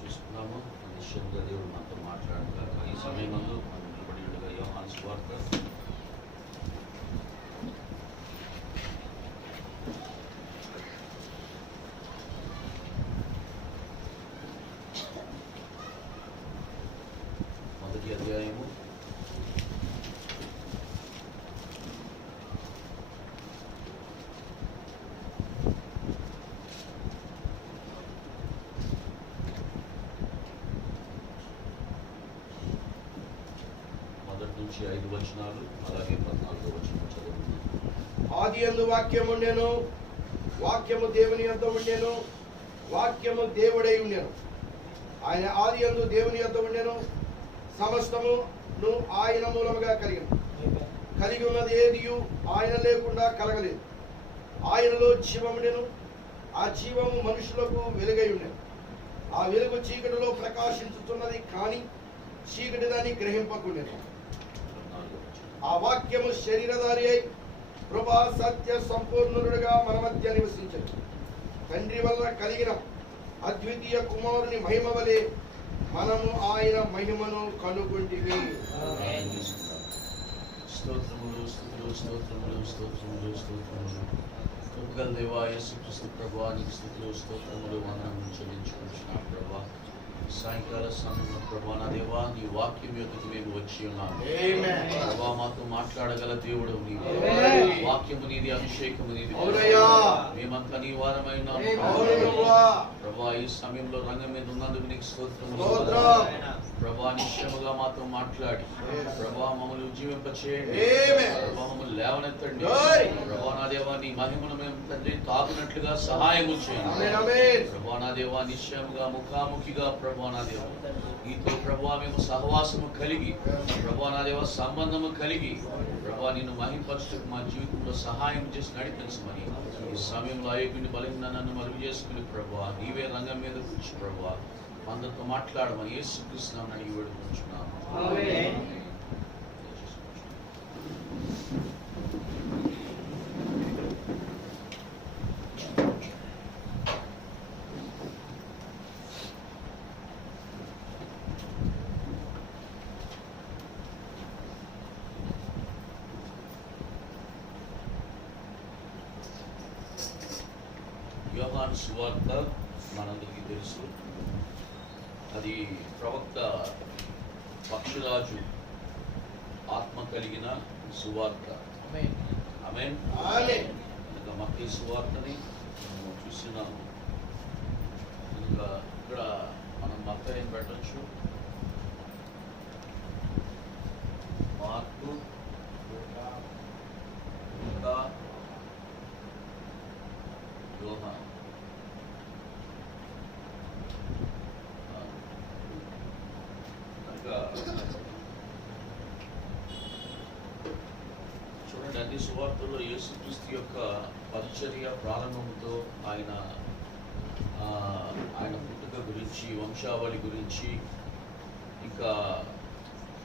చూసుకున్నాము. నిశ్చయంగా దేవుడు మనతో మాట్లాడతారు. ఈ సమయంలో మనం నిలబడి ఉండగా యోహాను సువార్త మొదటి అధ్యాయము 5 వచనాలు అలాగే 14వ వచనం చదువుకుందాం. ఆదియందు వాక్యము ఉండెను, వాక్యము దేవుని యొద్ద ఉండెను, వాక్యము దేవుడై ఉండెను. ఆయన ఆదియందు దేవుని యొద్ద ఉండెను. సమస్తమును ఆయన మూలముగా కలిగి ఉన్నది ఏదియు ఆయన లేకుండా కలగలేదు. ఆయనలో జీవముండెను, ఆ జీవము మనుషులకు వెలుగై ఉండెను. ఆ వెలుగు చీకటిలో ప్రకాశించుతున్నది, కానీ చీకటి దాన్ని గ్రహింపకుండెను. ఆ వాక్యము శరీరధారి అయి కృపా సత్య సంపూర్ణుడుగా మన మధ్య నివసించను. తండ్రి వల్ల కలిగిన అద్వితీయ కుమారుని మహిమ వలె మనము ఆయన మహిమను కనుగొంటిమి. స్తోత్రములు, స్తుతులు, స్తోత్రములు, స్తోత్రములు, స్తోత్రములు. కృపగల దేవా యేసుక్రీస్తు ప్రభువా, నీకు స్తుతులు, స్తోత్రములు, వందనములు చెల్లించుకుంటున్నాం ప్రభువా. సాయంకాల సమయంలో ప్రభువా నా దేవా, నీ వాక్యం యొద్దకు మేము వచ్చి ఉన్నాము. ప్రభువా, మాతో మాట్లాడగల దేవుడు నీవు. వాక్యము నీది, అభిషేకము నీది. మేమంతా నీ వారమై ఉన్నాము ప్రభువా. ఈ సమయంలో రంగం మీద ఉన్నందుకు నీకు స్తోత్రములు ప్రభువా. నిశ్చయముగా మాతో మాట్లాడి ప్రభువా మమ్మల్ని ఉజ్జీవింపచేయండి ప్రభువా, మమ్మల్ని లేవనెత్తండి ప్రభువా నా దేవా. నీ మహిమను మేము తండ్రి తాకునట్లుగా సహాయము చేయండి ప్రభువా నా దేవా. నిశ్చయముగా ముఖాముఖిగా ప్రభువా నా దేవా నీతో ప్రభువా మేము సహవాసము కలిగి ప్రభువా నా దేవా సంబంధము కలిగి ప్రభువా నిన్ను మహింపరచుటకు మా జీవితంలో సహాయం చేసి నడిపించమని ఈ సమయంలో అయ్యకుని బలంగా నన్ను మరుగు చేసుకుని ప్రభువా నీవే రంగం మీద కూర్చు ప్రభువా అందరితో మాట్లాడమని యేసుక్రీస్తు నామమున అడిగి వేడుకుంటున్నాము. ఆమేన్. యోహాను సువార్త మనందరికీ తెలుసు. అది ప్రవక్త పక్షిరాజు ఆత్మ కలిగిన సువార్త. ఆమేన్. ఇంకా మత్తయి సువార్తని మనం చూస్తున్నాము. ఇంకా ఇక్కడ మనం మత్తయిని పెట్టచ్చు, మార్కు, లూకా, యోహాను. చూడండి, అన్ని సువార్తల్లో యేసుక్రీస్తు యొక్క పరిచర్య ప్రారంభంతో ఆయన పుట్టుక గురించి, వంశావళి గురించి, ఇంకా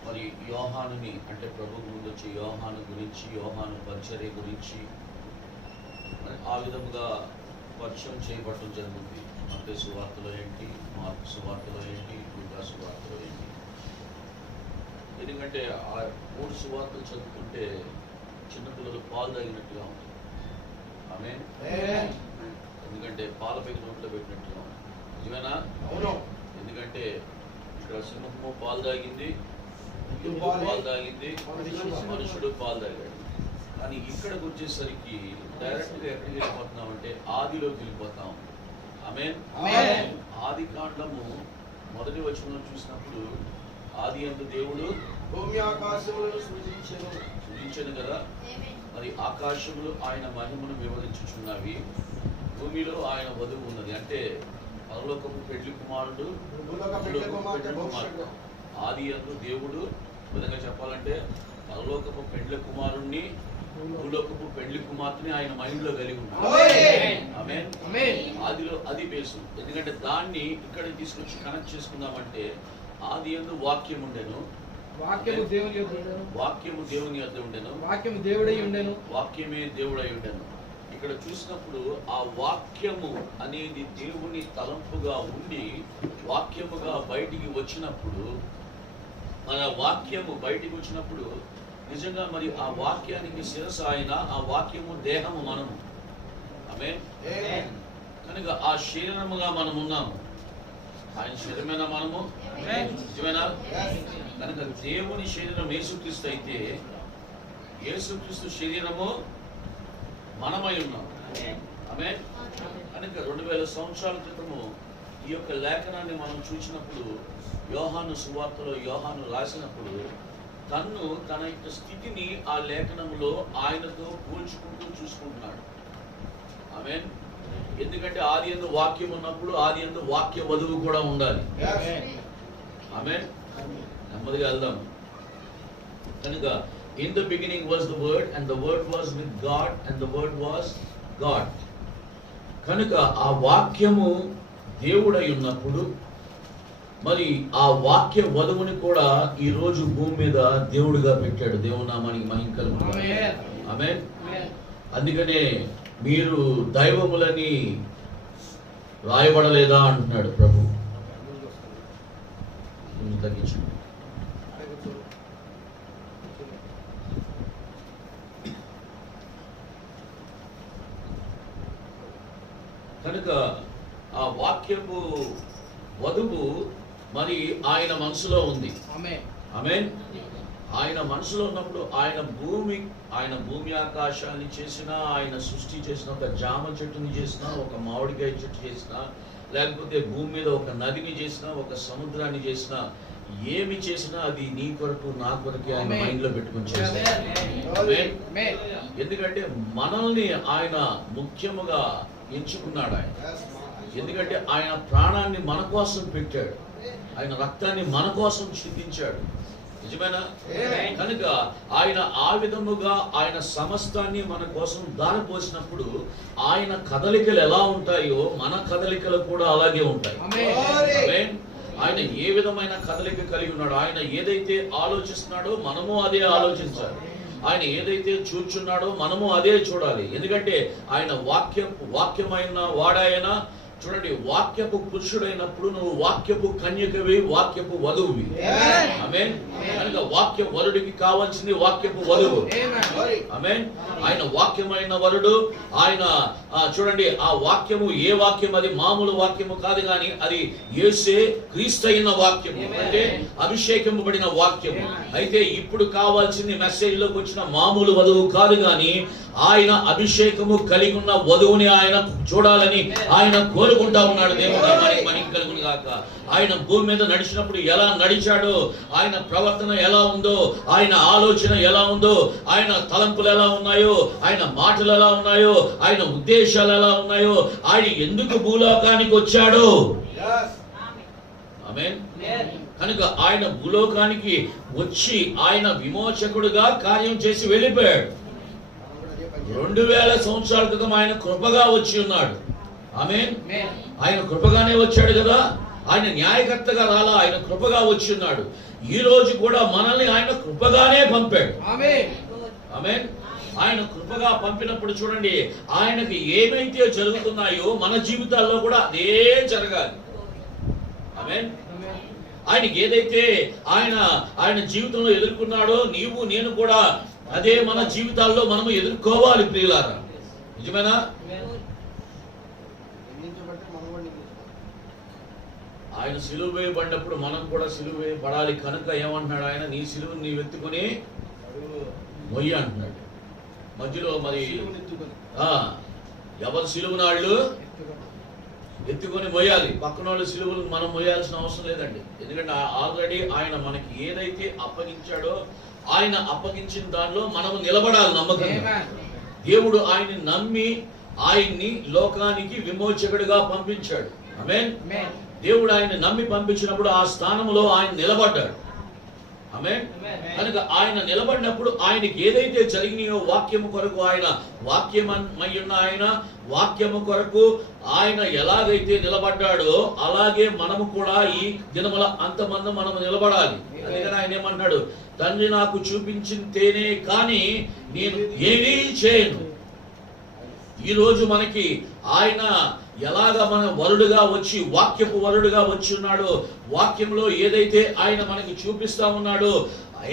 మరి యోహానుని అంటే ప్రభువు ముందు వచ్చే యోహాను గురించి, యోహాను పరిచర్య గురించి ఆ విధముగా పరిచయం చేయబడటం జరుగుతుంది. మత్తయి సువార్తలో ఏంటి, మార్కు సువార్తలో ఏంటి, లూకా సువార్తలో ఏంటి. ఎందుకంటే ఆ 3 సువార్తలు చదువుకుంటే చిన్నపిల్లలు పాలు తాగినట్టుగా ఉంటుంది. ఆమేన్. ఎందుకంటే పాలపైకి నోట్లో పెట్టినట్టుగా ఉంటుంది. నిజమేనా? ఎందుకంటే ఇక్కడ సింహము పాలు తాగింది, పాలు తాగింది, మనుషుడు పాలు తాగాడు. కానీ ఇక్కడికి వచ్చేసరికి డైరెక్ట్గా ఎక్కడికి వెళ్ళిపోతున్నాం అంటే ఆదిలోకి వెళ్ళిపోతాం. ఆమేన్. ఆది కాండము 1వ వచనంలో చూసినప్పుడు ఆది యందు దేవుడు భూమి ఆకాశములను సృజించెను కదా. మరి ఆకాశములు ఆయన మహిమను వివరించుచున్నవి, భూమిలో ఆయన వధువు ఉన్నది. అంటే పరలోకపు పెళ్లి కుమారుడు, ఆది యందు దేవుడు. విధంగా చెప్పాలంటే పరలోకపు పెళ్లి కుమారుణ్ణి, భూలోకపు పెళ్లి కుమార్తెని ఆయన మహిమలో కలిగి ఉన్నాడు. ఆమేన్. ఆదిలో అది బేసు. ఎందుకంటే దాన్ని ఇక్కడ తీసుకొచ్చి కనెక్ట్ చేసుకుందామంటే ఆది యందు వాక్యం ఉండెను, వాక్యము దేవుని యొద్ద ఉండెను, వాక్యము దేవుని యొద్ద ఉండెను, వాక్యము దేవుడై ఉండెను, వాక్యమే దేవుడై ఉండెను. ఇక్కడ చూసినప్పుడు ఆ వాక్యము అనేది దేవుని తలంపుగా ఉండి వాక్యముగా బయటికి వచ్చినప్పుడు, మన వాక్యము బయటికి వచ్చినప్పుడు నిజంగా మరి ఆ వాక్యానికి శిరస్సు ఆయన, ఆ వాక్యము దేహము మనము. ఆమేన్. కనుక ఆ శరీరముగా మనం ఉన్నాము. ఆయన శరీరమేనా మనము? నిజమేనా? కనుక దేవుని శరీరం యేసుక్రీస్తు అయితే యేసుక్రీస్తు శరీరము మనమై ఉన్నాం. ఆమేన్. కనుక 2000 సంవత్సరాల క్రితము ఈ యొక్క లేఖనాన్ని మనం చూసినప్పుడు, యోహాను సువార్తలో యోహాను రాసినప్పుడు తన యొక్క స్థితిని ఆ లేఖనంలో ఆయనతో పోల్చుకుంటూ చూసుకుంటున్నాడు. ఆమేన్. ఎందుకంటే ఆదియందు వాక్యం ఉన్నప్పుడు ఆదియందు వాక్య వధువు కూడా ఉండాలి. ఆమేన్. నెమ్మదిగా వెళ్దాం. కనుక in the beginning was the word and the word was with God and the word was God. కనుక ఆ వాక్యము దేవుడై ఉన్నప్పుడు మరి ఆ వాక్య వధువుని కూడా ఈ రోజు భూమి మీద దేవుడిగా పెట్టాడు. దేవుని నామానికి మహిమ కలుగును గాక. ఆమేన్. అందుకనే మీరు దైవములని రాయబడలేదా అంటున్నాడు ప్రభు. తగ్గించండి. కనుక ఆ వాక్యపు వధువు మరి ఆయన మనసులో ఉంది. ఆమేన్. ఆయన మనసులో ఉన్నప్పుడు ఆయన భూమి ఆకాశాన్ని చేసినా, ఆయన సృష్టి చేసిన ఒక జామ చెట్టుని చేసినా, ఒక మామిడికాయ చెట్టు చేసినా, లేకపోతే భూమి మీద ఒక నదిని చేసినా, ఒక సముద్రాన్ని చేసినా, ఏమి చేసినా అది నీ కొరకు నా కొరకే ఆయన మైండ్ లో పెట్టుకుని చేస్తాడు. ఎందుకంటే మనల్ని ఆయన ముఖ్యముగా ఎంచుకున్నాడు. ఆయన ఎందుకంటే ఆయన ప్రాణాన్ని మన కోసం పెట్టాడు, ఆయన రక్తాన్ని మన కోసం చిందించాడు. నిజమేనా? కనుక ఆయన ఆ విధముగా ఆయన సమస్తాన్ని మన కోసం దారిపోసినప్పుడు ఆయన కదలికలు ఎలా ఉంటాయో మన కదలికలు కూడా అలాగే ఉంటాయి. ఆయన ఏ విధమైన కదలిక కలిగి ఉన్నాడు, ఆయన ఏదైతే ఆలోచిస్తున్నాడో మనము అదే ఆలోచించాలి, ఆయన ఏదైతే చూచున్నాడో మనము అదే చూడాలి. ఎందుకంటే ఆయన వాక్యమైన వాడాయన. చూడండి, వాక్యపు పురుషుడైనప్పుడు నువ్వు వాక్యపు కన్యకవి, వాక్యపు వధువువి. ఆమేన్. కనుక వాక్య వరుడికి కావాల్సింది వాక్యపు వధువు. ఆమేన్. ఆయన వాక్యమైన వరుడు. ఆయన చూడండి, ఆ వాక్యము ఏ వాక్యం? అది మామూలు వాక్యము కాదు, కానీ అది యేసే క్రీస్తు అయిన వాక్యము, అంటే అభిషేకముబడిన వాక్యము. అయితే ఇప్పుడు కావాల్సింది మెసేజ్ లోకి వచ్చిన మామూలు వధువు కాదు, కానీ ఆయన అభిషేకము కలిగి ఉన్న వధువుని ఆయన చూడాలని ఆయన కోరుకుంటా ఉన్నాడు. దేవుడు నామానికి మహిమ కలుగును గాక. ఆయన భూమి మీద నడిచినప్పుడు ఎలా నడిచాడో, ఆయన ప్రవర్తన ఎలా ఉందో, ఆయన ఆలోచన ఎలా ఉందో, ఆయన తలంపులు ఎలా ఉన్నాయో, ఆయన మాటలు ఎలా ఉన్నాయో, ఆయన ఉద్దేశాలు ఎలా ఉన్నాయో, ఆయన ఎందుకు భూలోకానికి వచ్చాడో. ఆమేన్. కనుక ఆయన భూలోకానికి వచ్చి ఆయన విమోచకుడుగా కార్యం చేసి వెళ్ళిపోయాడు. 2000 సంవత్సరాల క్రితం ఆయన కృపగా వచ్చి ఉన్నాడు. ఆమేన్. ఆయన కృపగానే వచ్చాడు కదా, ఆయన న్యాయకర్తగా రాలా, ఆయన కృపగా వచ్చి ఉన్నాడు. ఈ రోజు కూడా మనల్ని ఆయన కృపగానే పంపాడు. ఆమేన్. ఆయన కృపగా పంపినప్పుడు చూడండి, ఆయనకి ఏమైతే జరుగుతున్నాయో మన జీవితాల్లో కూడా అదే జరగాలి. ఆమేన్. ఆయనకి ఏదైతే ఆయన జీవితంలో ఎదుర్కొన్నాడో నీవు నేను కూడా అదే మన జీవితాల్లో మనము ఎదుర్కోవాలి ప్రియులారా. నిజమేనా? ఆయన సిలువ వేయబడినప్పుడు మనం కూడా సిలువ వేయబడాలి. కనుక ఏమంటున్నాడు ఆయన? నీ సిలువను నీవు ఎత్తుకొని మొయ్యి అంటున్నాడు. మధ్యలో మరి ఎవరు సిలువనాళ్ళు ఎత్తుకొని మొయ్యాలి, పక్కన వాళ్ళు సిలువలు మనం మొయ్యాల్సిన అవసరం లేదండి. ఎందుకంటే ఆల్రెడీ ఆయన మనకి ఏదైతే అప్పగించాడో ఆయన అప్పగించిన దానిలో మనం నిలబడాలి నమ్మకంగా. దేవుడు ఆయన్ని నమ్మి ఆయన్ని లోకానికి విమోచకుడిగా పంపించాడు. ఆమేన్. దేవుడు ఆయన నమ్మి పంపించినప్పుడు ఆ స్థానంలో ఆయన నిలబడ్డాడు. ఆమేన్. కనుక ఆయన నిలబడినప్పుడు ఆయనకి ఏదైతే జరిగినాయో వాక్యము కొరకు, ఆయన వాక్యమై ఉన్న ఆయన వాక్యము కొరకు ఆయన ఎలాగైతే నిలబడ్డాడో అలాగే మనము కూడా ఈ దినముల అంతమంది మనము నిలబడాలి. అందుకని ఆయన ఏమన్నాడు? తండ్రి నాకు చూపించితేనే కానీ నేను ఏమీ చేయను. ఈ రోజు మనకి ఆయన ఎలాగ మన వరుడుగా వచ్చి, వాక్యపు వరుడుగా వచ్చి ఉన్నాడో, వాక్యంలో ఏదైతే ఆయన మనకి చూపిస్తా ఉన్నాడో,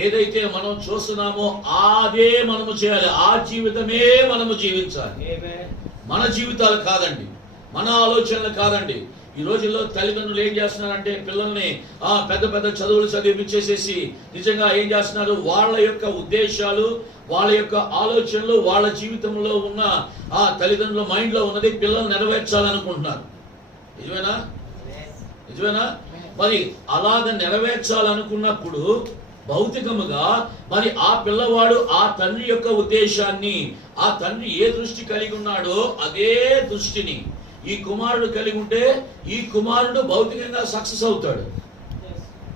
ఏదైతే మనం చూస్తున్నామో అదే మనము చేయాలి. ఆ జీవితమే మనము జీవించాలి. మన జీవితాలు కాదండి, మన ఆలోచనలు కాదండి. ఈ రోజుల్లో తల్లిదండ్రులు ఏం చేస్తున్నారంటే పిల్లల్ని పెద్ద పెద్ద చదువులు చదివించేసేసి నిజంగా ఏం చేస్తున్నారు, వాళ్ళ యొక్క ఉద్దేశాలు, వాళ్ళ యొక్క ఆలోచనలు, వాళ్ళ జీవితంలో ఉన్న ఆ తల్లిదండ్రుల మైండ్ లో ఉన్నది పిల్లలు నెరవేర్చాలనుకుంటున్నారు. నిజమేనా? నిజమేనా? మరి అలాగ నెరవేర్చాలనుకున్నప్పుడు భౌతికముగా మరి ఆ పిల్లవాడు ఆ తండ్రి యొక్క ఉద్దేశాన్ని, ఆ తండ్రి ఏ దృష్టి కలిగి ఉన్నాడో అదే దృష్టిని ఈ కుమారుడు కలిగి ఉంటే ఈ కుమారుడు భౌతికంగా సక్సెస్ అవుతాడు.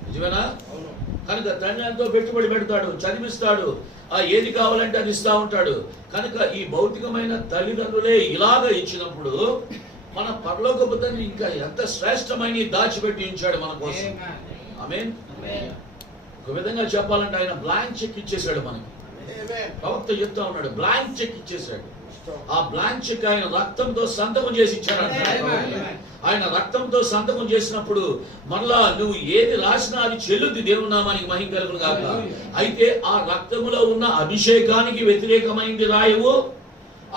నిజమేనా? కనుక తండ్రి ఎంతో పెట్టుబడి పెడతాడు, చదివిస్తాడు, ఏది కావాలంటే అది ఇస్తా ఉంటాడు. కనుక ఈ భౌతికమైన తల్లిదండ్రులే ఇలాగ ఇచ్చినప్పుడు మన పరలోకపు తండ్రి ఇంకా ఎంత శ్రేష్టమైన దాచిపెట్టి ఉంచాడు మన కోసం. ఆమేన్. ఒక విధంగా చెప్పాలంటే ఆయన బ్లాంక్ చెక్ ఇచ్చేశాడు మనకి. ప్రవక్త చెప్తా ఉన్నాడు, బ్లాంక్ చెక్ ఇచ్చేశాడు. ఆ బ్లాంక్ చెక్ ఆయన రక్తంతో సంతకం చేసి ఇచ్చాడు. ఆయన రక్తంతో సంతకం చేసినప్పుడు మరలా నువ్వు ఏది రాసినా అది చెల్లుద్ది. దేవుని నామానికి మహిమ కలుగును గాక. అయితే ఆ రక్తములో ఉన్న అభిషేకానికి వ్యతిరేకమైంది రాయవు,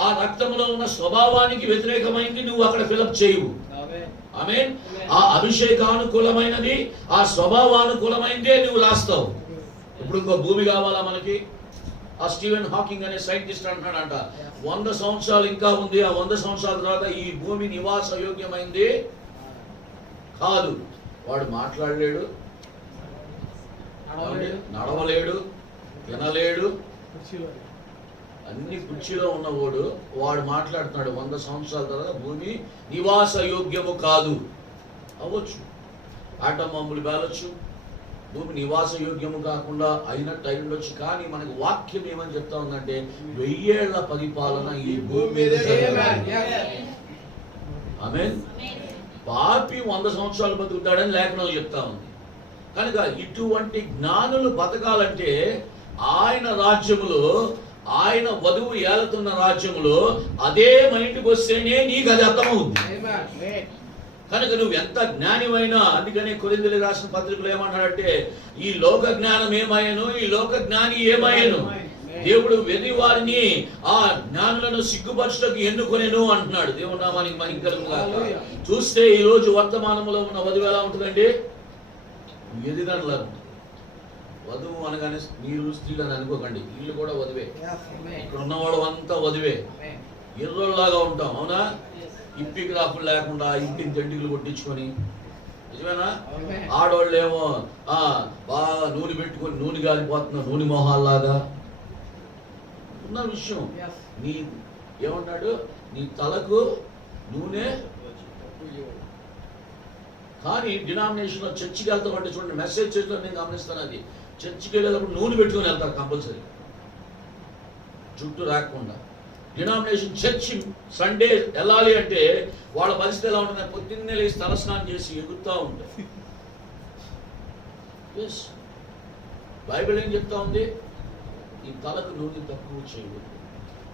ఆ రక్తములో ఉన్న స్వభావానికి వ్యతిరేకమైంది నువ్వు అక్కడ ఫిలప్ చేయవు. ఆమేన్. ఆ అభిషేకానుకూలమైనది, ఆ స్వభావానుకూలమైనదే నువ్వు రాస్తావు. ఇప్పుడు ఇంకో భూమి కావాలా మనకి? ఆ స్టీవెన్ హాకింగ్ అనే సైంటిస్ట్ అంటున్నాడంట, 100 సంవత్సరాలు ఇంకా ఉంది, ఆ 100 సంవత్సరాల తర్వాత ఈ భూమి నివాస యోగ్యమైంది కాదు. వాడు మాట్లాడలేడు, నడవలేడు, వినలేడు, అన్ని కుర్చీలో ఉన్నవాడు వాడు మాట్లాడుతున్నాడు 100 సంవత్సరాల తర్వాత భూమి నివాస యోగ్యము కాదు. అవ్వచ్చు, ఆటం బాంబులు పేలొచ్చు, భూమి నివాస యోగ్యము కాకుండా అయినట్టు అయి ఉండొచ్చు. కానీ మనకు వాక్యం ఏమని చెప్తా ఉందంటే 1000 ఏళ్ల పరిపాలన ఈ భూమి మీద. ఆమేన్. పాపి 100 సంవత్సరాలు బతుకుతాడని లేఖనం చెప్తా ఉంది. కనుక ఇటువంటి జ్ఞానులు బతకాలంటే ఆయన రాజ్యములో, ఆయన వధువు ఏలుతున్న రాజ్యములో అదే మైండ్కి వస్తేనే నీకు అది అర్థమవుతుంది. కనుక నువ్వు ఎంత జ్ఞానివైనా, అందుకనే కొరింథీయులకు రాసిన పత్రికలు ఏమంటాడంటే ఈ లోక జ్ఞానం ఏమాయను, ఈ లోక జ్ఞాని ఏమాయను, దేవుడు వెర్రి వారిని ఆ జ్ఞానులను సిగ్గుపరచుటకు ఎన్నుకొనెను అంటున్నాడు. దేవుని నామానికి మహిమ కలుగును గాక. చూస్తే ఈ రోజు వర్తమానంలో ఉన్న వధువు ఎలా ఉంటుందండి? ఎదిగనలారు. వధువు అనగానే మీరు స్త్రీలు అని అనుకోకండి, వీళ్ళు కూడా వధువే. ఇక్కడ ఉన్నవాడు అంతా వధువే. ఎర్రోళ్ళలాగా ఉంటాం, అవునా? ఇప్పిగ్రాఫులు లేకుండా ఇంటిని తెండికలు కొట్టించుకొని. నిజమేనా? ఆడవాళ్ళు ఏమో బాగా నూనె పెట్టుకొని నూనె గాలిపోతున్న నూనె మొహాల్లాగా ఉన్న విషయం. నీ ఏమంటాడు, నీ తలకు నూనె. కానీ డినామినేషన్ లో చర్చికి వెళ్తామంటే చూడండి, మెసేజ్ చర్చిలో నేను గమనిస్తాను, అది చర్చికి వెళ్ళేటప్పుడు నూనె పెట్టుకొని వెళ్తారు కంపల్సరీ, చుట్టూ రాకుండా. డినామినేషన్ చర్చి సండే వెళ్ళాలి అంటే వాళ్ళ పరిస్థితి ఎలా ఉంటుంది? పొద్దున్నే లేచి తలస్నానం చేసి ఎగురుతూ ఉంటారు. బైబిల్ ఏం చెప్తా ఉంది? ఈ తలకు నూనె తక్కువ చేయకూడదు.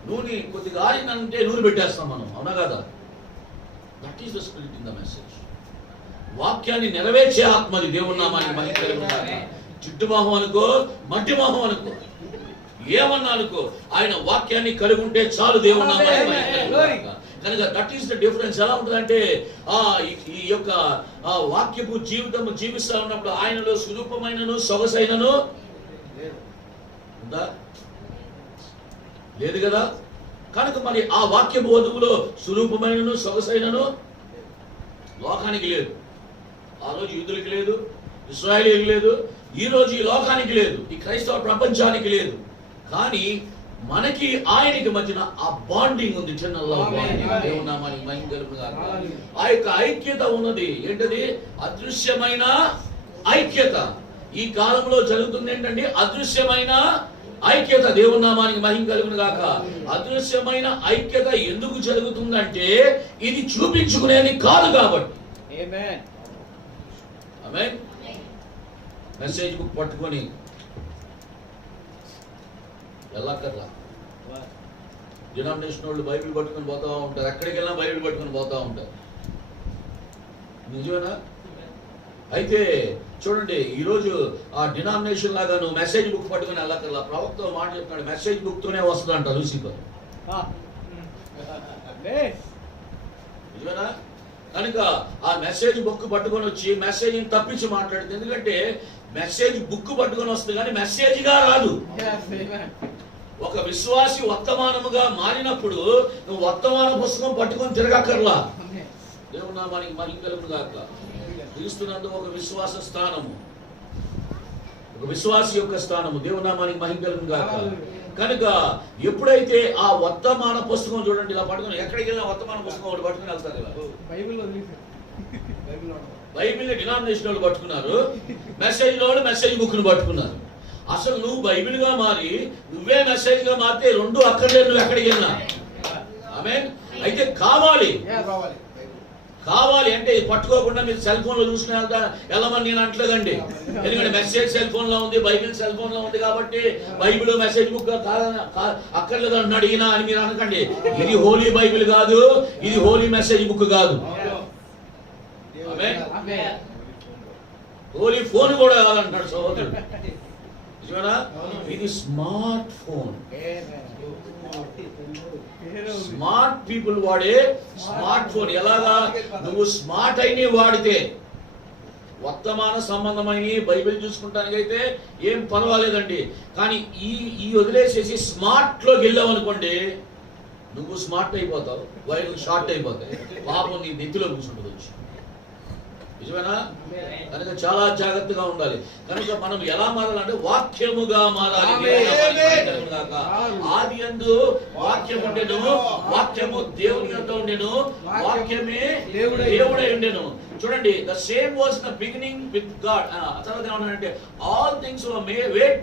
నూనె కొద్దిగా ఆరిందంటే నూనె పెట్టేస్తాం మనం, అవునా కదా? That is the spirit in the message. వాక్యాన్ని నెరవేర్చే ఆత్మది. దేవుని నామానికి మహిమ కలుగును గాక. జిడ్డు మొహం అనుకో, మట్టి మొహం అనుకో, ఏమన్నా అనుకో, ఆయన వాక్యాన్ని కలిగి ఉంటే చాలు. దేవుని నామానికి మహిమ కలుగును గాక. కనుక దట్ ఈస్ ద డిఫరెన్స్. ఎలా ఉంటుందంటే ఈ యొక్క వాక్యపు జీవితము జీవిస్తా ఉన్నప్పుడు ఆయనలో స్వరూపమైనను సొగసైనను ఉందా? లేదు కదా? కనుక మరి ఆ వాక్యపు వధువులో స్వరూపమైనను సొగసైనను లోకానికి లేదు. ఆ రోజు యూదులకి లేదు, ఇశ్రాయేలీయులకు లేదు, ఈ రోజు ఈ లోకానికి లేదు, ఈ క్రైస్తవ ప్రపంచానికి లేదు. కానీ మనకి ఆయనకి మధ్యన ఆ బాండింగ్ ఉంది, చిన్న లవ్ బాండింగ్. దేవుని నామానికి మహిమ కలుగును గాక. ఆ యొక్క ఐక్యత ఉన్నది. ఏంటది? అదృశ్యమైన ఐక్యత. ఈ కాలంలో జరుగుతుంది ఏంటండి? అదృశ్యమైన ఐక్యత. దేవుని నామానికి మహిమ కలుగును గాక. అదృశ్యమైన ఐక్యత ఎందుకు జరుగుతుందంటే ఇది చూపించుకునేది కాదు కాబట్టి. ఆమేన్. ఆమేన్. మెసేజ్ బుక్ పట్టుకొని వెళ్ళక్కర్లా, డినామినేషన్ వాళ్ళు బైబిల్ పట్టుకొని పోతూ ఉంటారు, ఎక్కడికి వెళ్ళినా బైబిల్ పట్టుకొని పోతూ ఉంటారు. నిజమేనా? అయితే చూడండి, ఈరోజు ఆ డినామినేషన్ లాగా నువ్వు మెసేజ్ బుక్ పట్టుకుని వెళ్ళక్కర్లా. ప్రవక్త మాట చెప్తున్నాడు, మెసేజ్ బుక్ తోనే వస్తుందంట లూసిఫర్. నిజమేనా? కనుక ఆ మెసేజ్ బుక్ పట్టుకొని వచ్చి మెసేజ్ని తప్పించి మాట్లాడుతుంది. ఎందుకంటే మెసేజ్ బుక్ పట్టుకొని వస్తుంది కానీ మెసేజ్గా రాదు. ఒక విశ్వాసి వర్తమానముగా మారినప్పుడు నువ్వు వర్తమాన పుస్తకం పట్టుకొని తిరగక్కర్లా. దేవుడు నామానికి మహిమ కలుగును గాక. క్రీస్తునందు ఒక విశ్వాస స్థానము, ఒక విశ్వాసి యొక్క స్థానము. దేవుడు నామానికి మహిమ కలుగును గాక. కనుక ఎప్పుడైతే ఆ వర్తమాన పుస్తకం చూడండి ఇలా పట్టుకుని, ఎక్కడికి వెళ్ళినా వర్తమాన పుస్తకం ఒకటి పట్టుకుని వెళ్తారు ఇలా. బైబిల్ డినామినేషన్ వాళ్ళు పట్టుకున్నారు, మెసేజ్ వాళ్ళు మెసేజ్ బుక్ ను పట్టుకున్నారు. అసలు నువ్వు బైబిల్ గా మారి నువ్వే మెసేజ్ గా మారితే రెండు అక్కర్లేదు, నువ్వు ఎక్కడికి వెళ్ళినా. ఆమేన్. అయితే కావాలి అంటే పట్టుకోకుండా మీరు సెల్ ఫోన్ లో చూసుకుని వెళ్ళమని నేను అంటలేదండి. ఎందుకంటే మెసేజ్ సెల్ ఫోన్ లో ఉంది, బైబిల్ సెల్ ఫోన్ లో ఉంది కాబట్టి బైబిల్ మెసేజ్ బుక్ అక్కర్లేదు అన్నాడు ఈయన అని మీరు అనకండి. ఇది హోలీ బైబిల్ కాదు, ఇది హోలీ మెసేజ్ బుక్ కాదు. హోలీ ఫోన్ కూడా కాదంటాడు సహోదరుడు. నిజమేనా? ఇది స్మార్ట్ ఫోన్. స్మార్ట్ పీపుల్ వాడే స్మార్ట్ ఫోన్. ఎలాగా? నువ్వు స్మార్ట్ అయిన వాడితే వర్తమాన సంబంధమైన బైబిల్ చూసుకుంటానికైతే ఏం పర్వాలేదండి. కానీ ఈ వదిలేసేసి స్మార్ట్ లోకి వెళ్ళావు అనుకోండి, నువ్వు స్మార్ట్ అయిపోతావు, వైర్లు షార్ట్ అయిపోతాయి, పాపం నీ నెత్తిలో కూర్చుంటుంది వచ్చి. నిజమేనా? కనుక చాలా జాగ్రత్తగా ఉండాలి. కనుక మనం ఎలా మారాలంటే వాక్యముగా మారాలి. ఆది యందు వాక్యం ఉండెను, వాక్యము దేవుని యందు ఉండెను, వాక్యమే దేవుడై ఉండెను. చూడండి, the same was in the beginning with God. తర్వాత ఏమన్నాడంటే all things were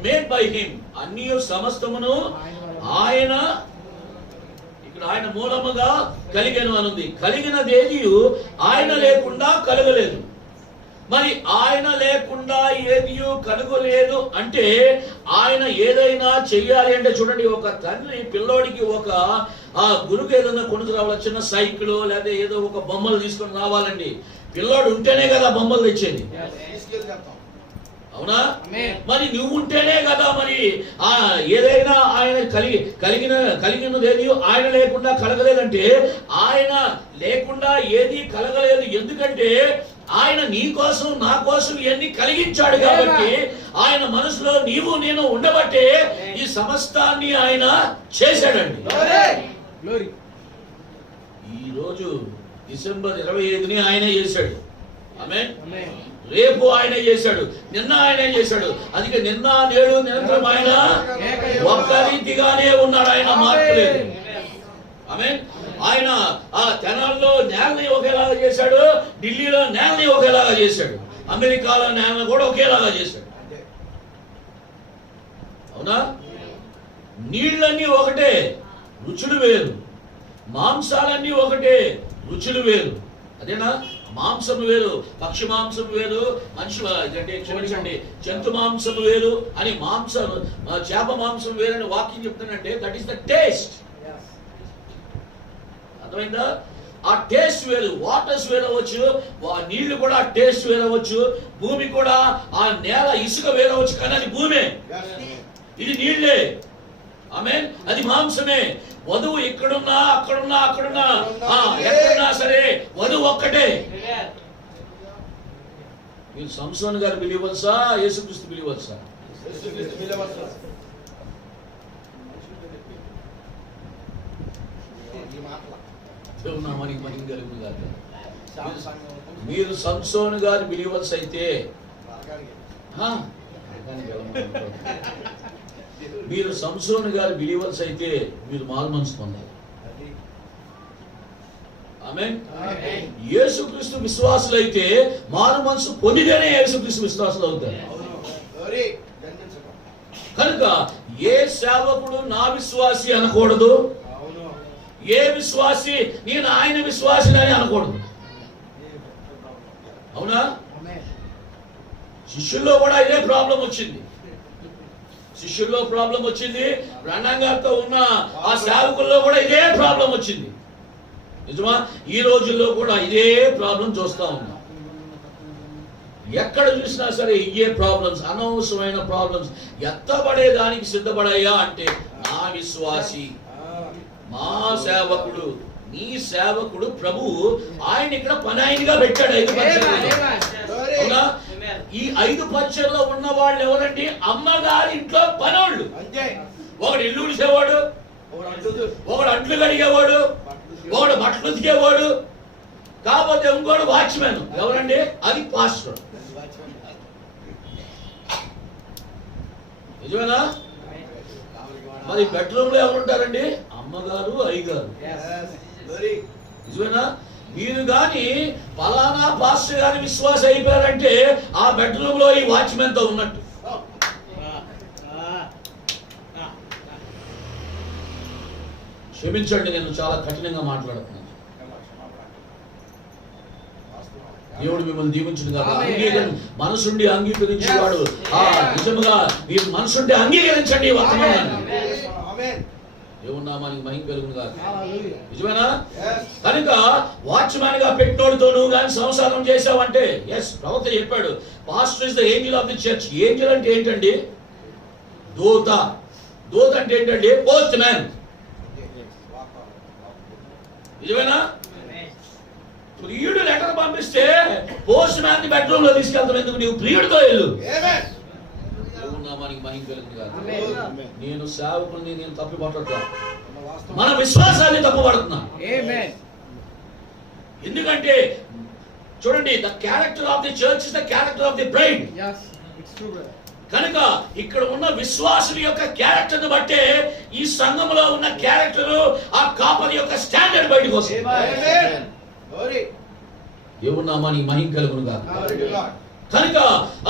made by him. అన్ని సమస్తమును ఆయన, ఆయన మూలముగా కలిగెను అనుంది. కలిగినదేది ఆయన లేకుండా కలగలేదు. మరి ఆయన లేకుండా ఏది కలుగలేదు అంటే ఆయన ఏదైనా చెయ్యాలి అంటే చూడండి, ఒక తండ్రి పిల్లోడికి ఒక గురుకు ఏదైనా కొనుకు రావాలి, చిన్న సైకిల్ లేదా ఏదో ఒక బొమ్మలు తీసుకొని రావాలండి. పిల్లోడు ఉంటేనే కదా బొమ్మలు తెచ్చేది. అవునా? మరి నువ్వు ఉంటేనే కదా మరి ఏదైనా ఆయన కలిగినది ఏది ఆయన లేకుండా కలగలేదంటే ఆయన లేకుండా ఏది కలగలేదు. ఎందుకంటే ఆయన నీ కోసం నా కోసం ఇవన్నీ కలిగించాడు కాబట్టి, ఆయన మనసులో నీవు నేను ఉండబట్టే ఈ సమస్తాన్ని ఆయన చేశాడండి. ఈ రోజు డిసెంబర్ 25ని ఆయనే చేశాడు. ఆమేన్. రేపు ఆయనే చేశాడు, నిన్న ఆయనే చేశాడు. అందుకే నిన్న నేడు నిరంతరం ఆయన ఒక్క రీతిగానే ఉన్నాడు. ఆయన మార్పు లేదు. ఆమేన్. ఆయన ఆ తెనాల్లో నేలని ఒకేలాగా చేశాడు, ఢిల్లీలో నేలని ఒకేలాగా చేశాడు, అమెరికాలో నేలను కూడా ఒకేలాగా చేశాడు. అవునా? నీళ్ళన్నీ ఒకటే, రుచులు వేరు. మాంసాలన్నీ ఒకటే, రుచులు వేరు. అదేనా? మాంసం వేరు, పక్షి మాంసం వేరు, మనిషి అంటే క్షమించండి జంతు మాంసం వేరు అని, మాంసం చేప మాంసం వేరు అని వాక్యం చెప్తానంటే దట్ ఈస్ ద టేస్ట్. అర్థమైందా? ఆ టేస్ట్ వేరు. వాటర్స్ వేరవచ్చు, నీళ్లు కూడా టేస్ట్ వేరవచ్చు, భూమి కూడా ఆ నేల ఇసుక వేరవచ్చు, కానీ అది భూమే, ఇది నీళ్లే. ఆమేన్. అది మాంసమే. వధువు ఇక్కడున్నా అక్కడున్నా ఎక్కడున్నా సరే వధువు ఒక్కటే. మీరు సంసోన్ గారు బిలీవర్సా, యేసుక్రీస్తు బిలీవర్సా? మీరు సంసోన్ గారు బిలీవర్స్ అయితే, మీరు సంసోన్ గారు బిలీవర్స్ అయితే మీరు మారు మనసు పొందాలి. ఆమేన్. యేసుక్రీస్తు విశ్వాసులు అయితే మారు మనసు పొందితేనే యేసుక్రీస్తు విశ్వాసులు అవుతారు. కనుక ఏ సేవకుడు నా విశ్వాసి అనకూడదు, ఏ విశ్వాసి నేను ఆయన విశ్వాసిని అని అనకూడదు. అవునా? శిష్యుల్లో కూడా ఇదే ప్రాబ్లం వచ్చింది. శిష్యుల్లో ప్రాబ్లం వచ్చింది, బ్రహ్నాం గారితో ఉన్న ఆ సేవకుల్లో కూడా ఇదే ప్రాబ్లం వచ్చింది. నిజమా? ఈ రోజుల్లో కూడా ఇదే ప్రాబ్లం చూస్తా ఉన్నాం. ఎక్కడ చూసినా సరే ఇవే ప్రాబ్లమ్స్, అనవసరమైన ప్రాబ్లమ్స్. ఎత్తబడేదానికి సిద్ధపడయ్యా అంటే నా విశ్వాసి, మా సేవకుడు, నీ సేవకుడు ప్రభువు ఆయన ఇక్కడ పనాయినిగా పెట్టాడు 5 పచ్చళ్ళలో. ఈ 5 పచ్చళ్ళలో ఉన్న వాళ్ళు ఎవరండి? అమ్మగారి ఇంట్లో పనోళ్ళు. ఒకడు ఇల్లు ఉడిసేవాడు, ఒకడు అంట్లు కడిగేవాడు, ఒకడు బట్టలు ఉతికేవాడు, కాకపోతే ఇంకోడు వాచ్మెన్. ఎవరండి? అది పాస్టర్. నిజమేనా? మరి బెడ్రూమ్ లో ఎవరుంటారండి? అమ్మగారు, అయ్యగారు. నిజమేనా? మీరు గాని ఫలానా పాస్టర్ గాని విశ్వాస అయిపోయారంటే ఆ బెడ్రూమ్ లో ఈ వాచ్మెన్ తో ఉన్నట్టు. క్షమించండి, నేను చాలా కఠినంగా మాట్లాడుతున్నాను. దేవుడు మిమ్మల్ని దీవించును గాక. మనసుండి అంగీకరించేవాడు నిజముగా మీరు మనసుండి అంగీకరించండి వర్తమానాన్ని. దేవుని నామానికి మహిమ కలుగును గాక. నిజమేనా? కనుక వాచ్మ్యాన్ గా పెట్టినోడితో నువ్వు కానీ సంసారం చేసావంటే, ఎస్, ప్రవక్త చెప్పాడు, pastor is the Angel of the church. Angel అంటే ఏంటండి? దూత. దూత అంటే ఏంటండి? Post man. నిజమేనా? ప్రియుడు లెటర్ పంపిస్తే పోస్ట్ మ్యాన్ ని బెడ్రూమ్ లో తీసుకెళ్తాం ఎందుకు? నీవు ప్రియుడితో వెళ్ళు. నేను సేవకుని నేను తప్పి పట్టట్లా, మన విశ్వాసాన్ని తప్పుపడుతున్నా. ఎందుకంటే చూడండి, the character of the church is the character of the bride. కనుక ఇక్కడ ఉన్న విశ్వాసుల యొక్క క్యారెక్టర్ ని బట్టే ఈ సంఘంలో ఉన్న క్యారెక్టర్, ఆ కాపరి యొక్క స్టాండర్డ్ బయటకు వస్తుంది. దేవుని నామానికి మహిమ కలుగును గాక. కనుక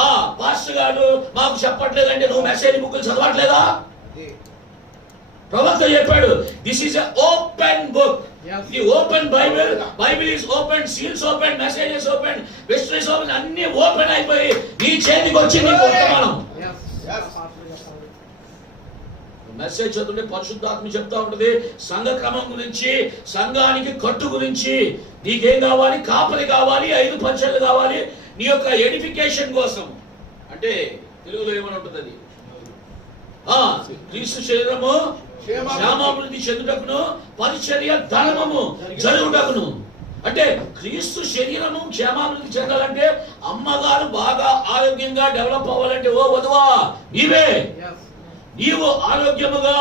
ఆ పాస్టర్ గారు మాకు చెప్పట్లేదంటే నువ్వు మెసేజ్ బుక్లు చదవట్లేదా? ప్రవక్త చెప్పాడు, this is a open book. The open Bible. Bible is open, seals open, messages open, mysteries open, అన్ని ఓపెన్ అయిపోయి నీ చేతికి వచ్చింది వర్తమానం. మెసేజ్ చదువుతుంటే పరిశుద్ధాత్మ చెప్తా ఉంటుంది సంఘ క్రమం గురించి, సంఘానికి కట్టు గురించి. నీకేం కావాలి? కాపరి కావాలి, 5 పచ్చళ్ళు కావాలి, నీ యొక్క ఎడిఫికేషన్ కోసం. అంటే తెలుగులో ఏమని ఉంటుంది అది? క్రీస్తు శరీరము క్షేమాభివృద్ధి చెందుటకును, పరిచర్య ధర్మము జరుగుటకును. అంటే క్రీస్తు శరీరము క్షేమాభివృద్ధి చెందాలంటే, అమ్మగారు బాగా ఆరోగ్యంగా డెవలప్ అవ్వాలంటే, ఓ వధువా నీవే, నీవు ఆరోగ్యముగా,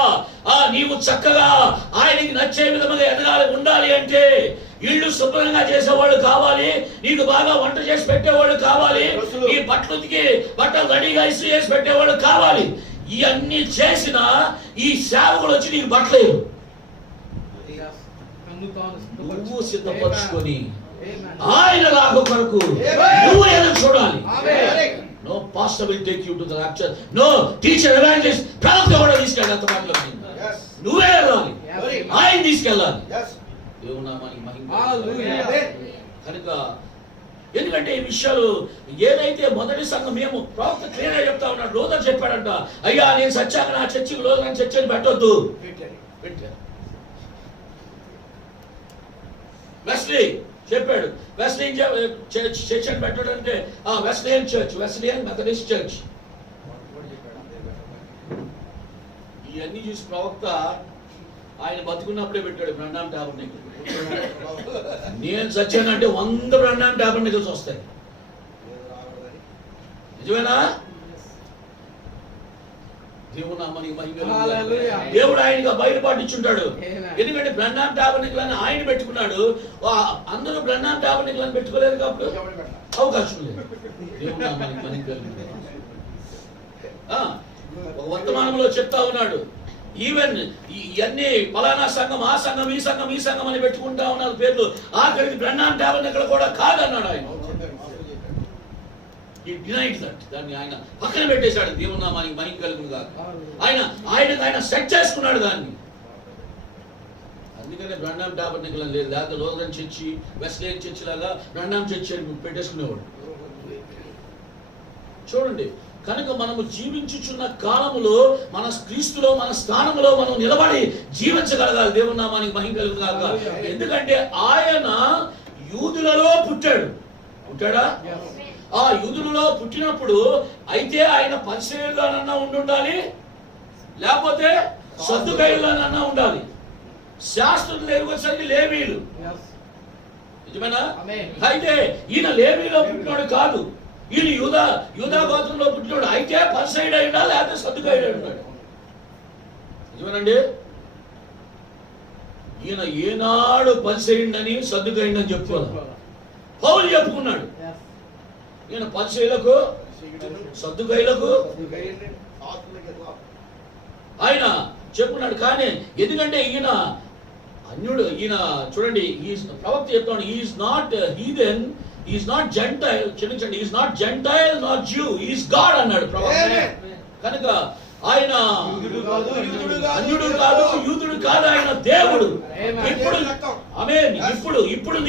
నీవు చక్కగా ఆయనకి నచ్చే విధముగా ఎదగాలి, ఉండాలి అంటే ఇళ్ళు శుభ్రంగా చేసేవాడు కావాలి, నీకు బాగా వంట చేసి పెట్టేవాడు కావాలి, నీ బట్టలుకి బట్టలు రెడీగా ఇస్త్రీ చేసి పెట్టేవాడు కావాలి. ఇవన్నీ చేసిన ఈ సేవకుడు వచ్చి నీకు బట్టలేరు. నువ్వు సిద్ధపరచుకొని ఆయన రాక కొరకు నువ్వు ఎదురు చూడాలి. No pastor will take you to the rapture. No teacher, evangelist, ప్రవక్త కూడా తీసుకెళ్ళాలి. నువ్వే వెళ్ళాలి, ఆయన తీసుకెళ్ళాలి. దేవుని నామానికి మహిమ. కనుక ఎందుకంటే ఈ విషయాలు ఏదైతే మొదటి సంఘం మేము ప్రవక్త క్లియర్ గా చెప్తా ఉన్నాడు. లోదర్ చెప్పాడంట, అయ్యా నేను సచ్చాక నా చర్చికి లోదర్ అని చర్చని పెట్టొద్దు. వెస్లీ చెప్పాడు, వెస్లియన్ చర్చ్ అని పెట్టాడు అంటే Wesleyan church, Wesleyan Methodist church. ఇవన్నీ చూసి ప్రవక్త ఆయన బతుకున్నప్పుడే పెట్టాడు బ్రహ్నాం టాబర్నకిల్. నేను చచ్చానంటే 100 బ్రహ్నాం టాబర్నకిల్స్ వస్తాయి. నిజమేనా? దేవుడు నామానికి మహిమ. దేవుడు ఆయనగా బయలుపాటించుంటాడు. ఎందుకంటే బ్రహ్నాం టాబర్నకిల్ అని ఆయన పెట్టుకున్నాడు. అందరూ బ్రహ్నాం టాబర్నకిల్ అని పెట్టుకోలేదు కాబట్టి అవకాశం లేదు. దేవుడు నామానికి మహిమ. వర్తమానంలో చెప్తా ఉన్నాడు, ఈవెన్ ఇవన్నీ పలానా సంఘం, ఆ సంఘం, ఈ సంఘం, ఈ సంఘం అని పెట్టుకుంటా ఉన్నారు పేర్లు. ఆఖరికి బ్రహ్నాం టాబర్నకిల్ కూడా కాదన్నాడు ఆయన. దాన్ని ఆయన పక్కన పెట్టేశాడు. దేవుని నామానికి మహిమ కలుగును గాక. ఆయన సెట్ చేసుకున్నాడు దాన్ని. అందుకనే బ్రహ్నాం టాబర్నకిల్ అని లేదు. లేకపోతే లోదరన్ చర్చి, వెస్లియన్ చర్చి లాగా బ్రహ్నాం చర్చి అని పెట్టేసుకునేవాడు. చూడండి, కనుక మనము జీవించుచున్న కాలములో మన క్రీస్తులో మన స్థానంలో మనం నిలబడి జీవించగలగాలి. దేవుని నామానికి మహిమ కలుగును గాక. ఎందుకంటే ఆయన యూదులలో పుట్టాడా? ఆ యూదులలో పుట్టినప్పుడు అయితే ఆయన పరిసయ్యులుగానన్నా ఉండాలి, లేకపోతే సద్దుకయ్యులుగానన్నా ఉండాలి. శాస్త్రులు వచ్చేసరికి లేవీలు, నిజమేనా? అయితే ఈయన లేవీలో పుట్టినాడు కాదు, ఈయన యూదా గోత్రంలో పుట్టినాడు. అయితే పరిసయ్యుడు అయి ఉండాలి, లేకపోతే సద్దుకయ్యుడు అయి ఉన్నాడు. నిజమేనండి? ఈయన ఏనాడు పరిసయ్యుడని సద్దుకయ్యుడని చెప్పుకోవాలి. పౌలు చెప్పుకున్నాడు, ఈయన పరిసయ్యులకు సద్దుకయ్యులకు ఆయన చెప్పుకున్నాడు. కానీ ఎందుకంటే ఈయన అన్యుడు, ఈయన చూడండి, ఈ ప్రవక్త చెప్తాడు, is not heathen, is not gentile, క్షమించండి, is not gentile not Jew, is God అన్నాడు ప్రవక్త. కనుక ఆయన అన్యుడు కాదు, యూదుడు కాదు, ఆయన దేవుడు. ఇప్పుడు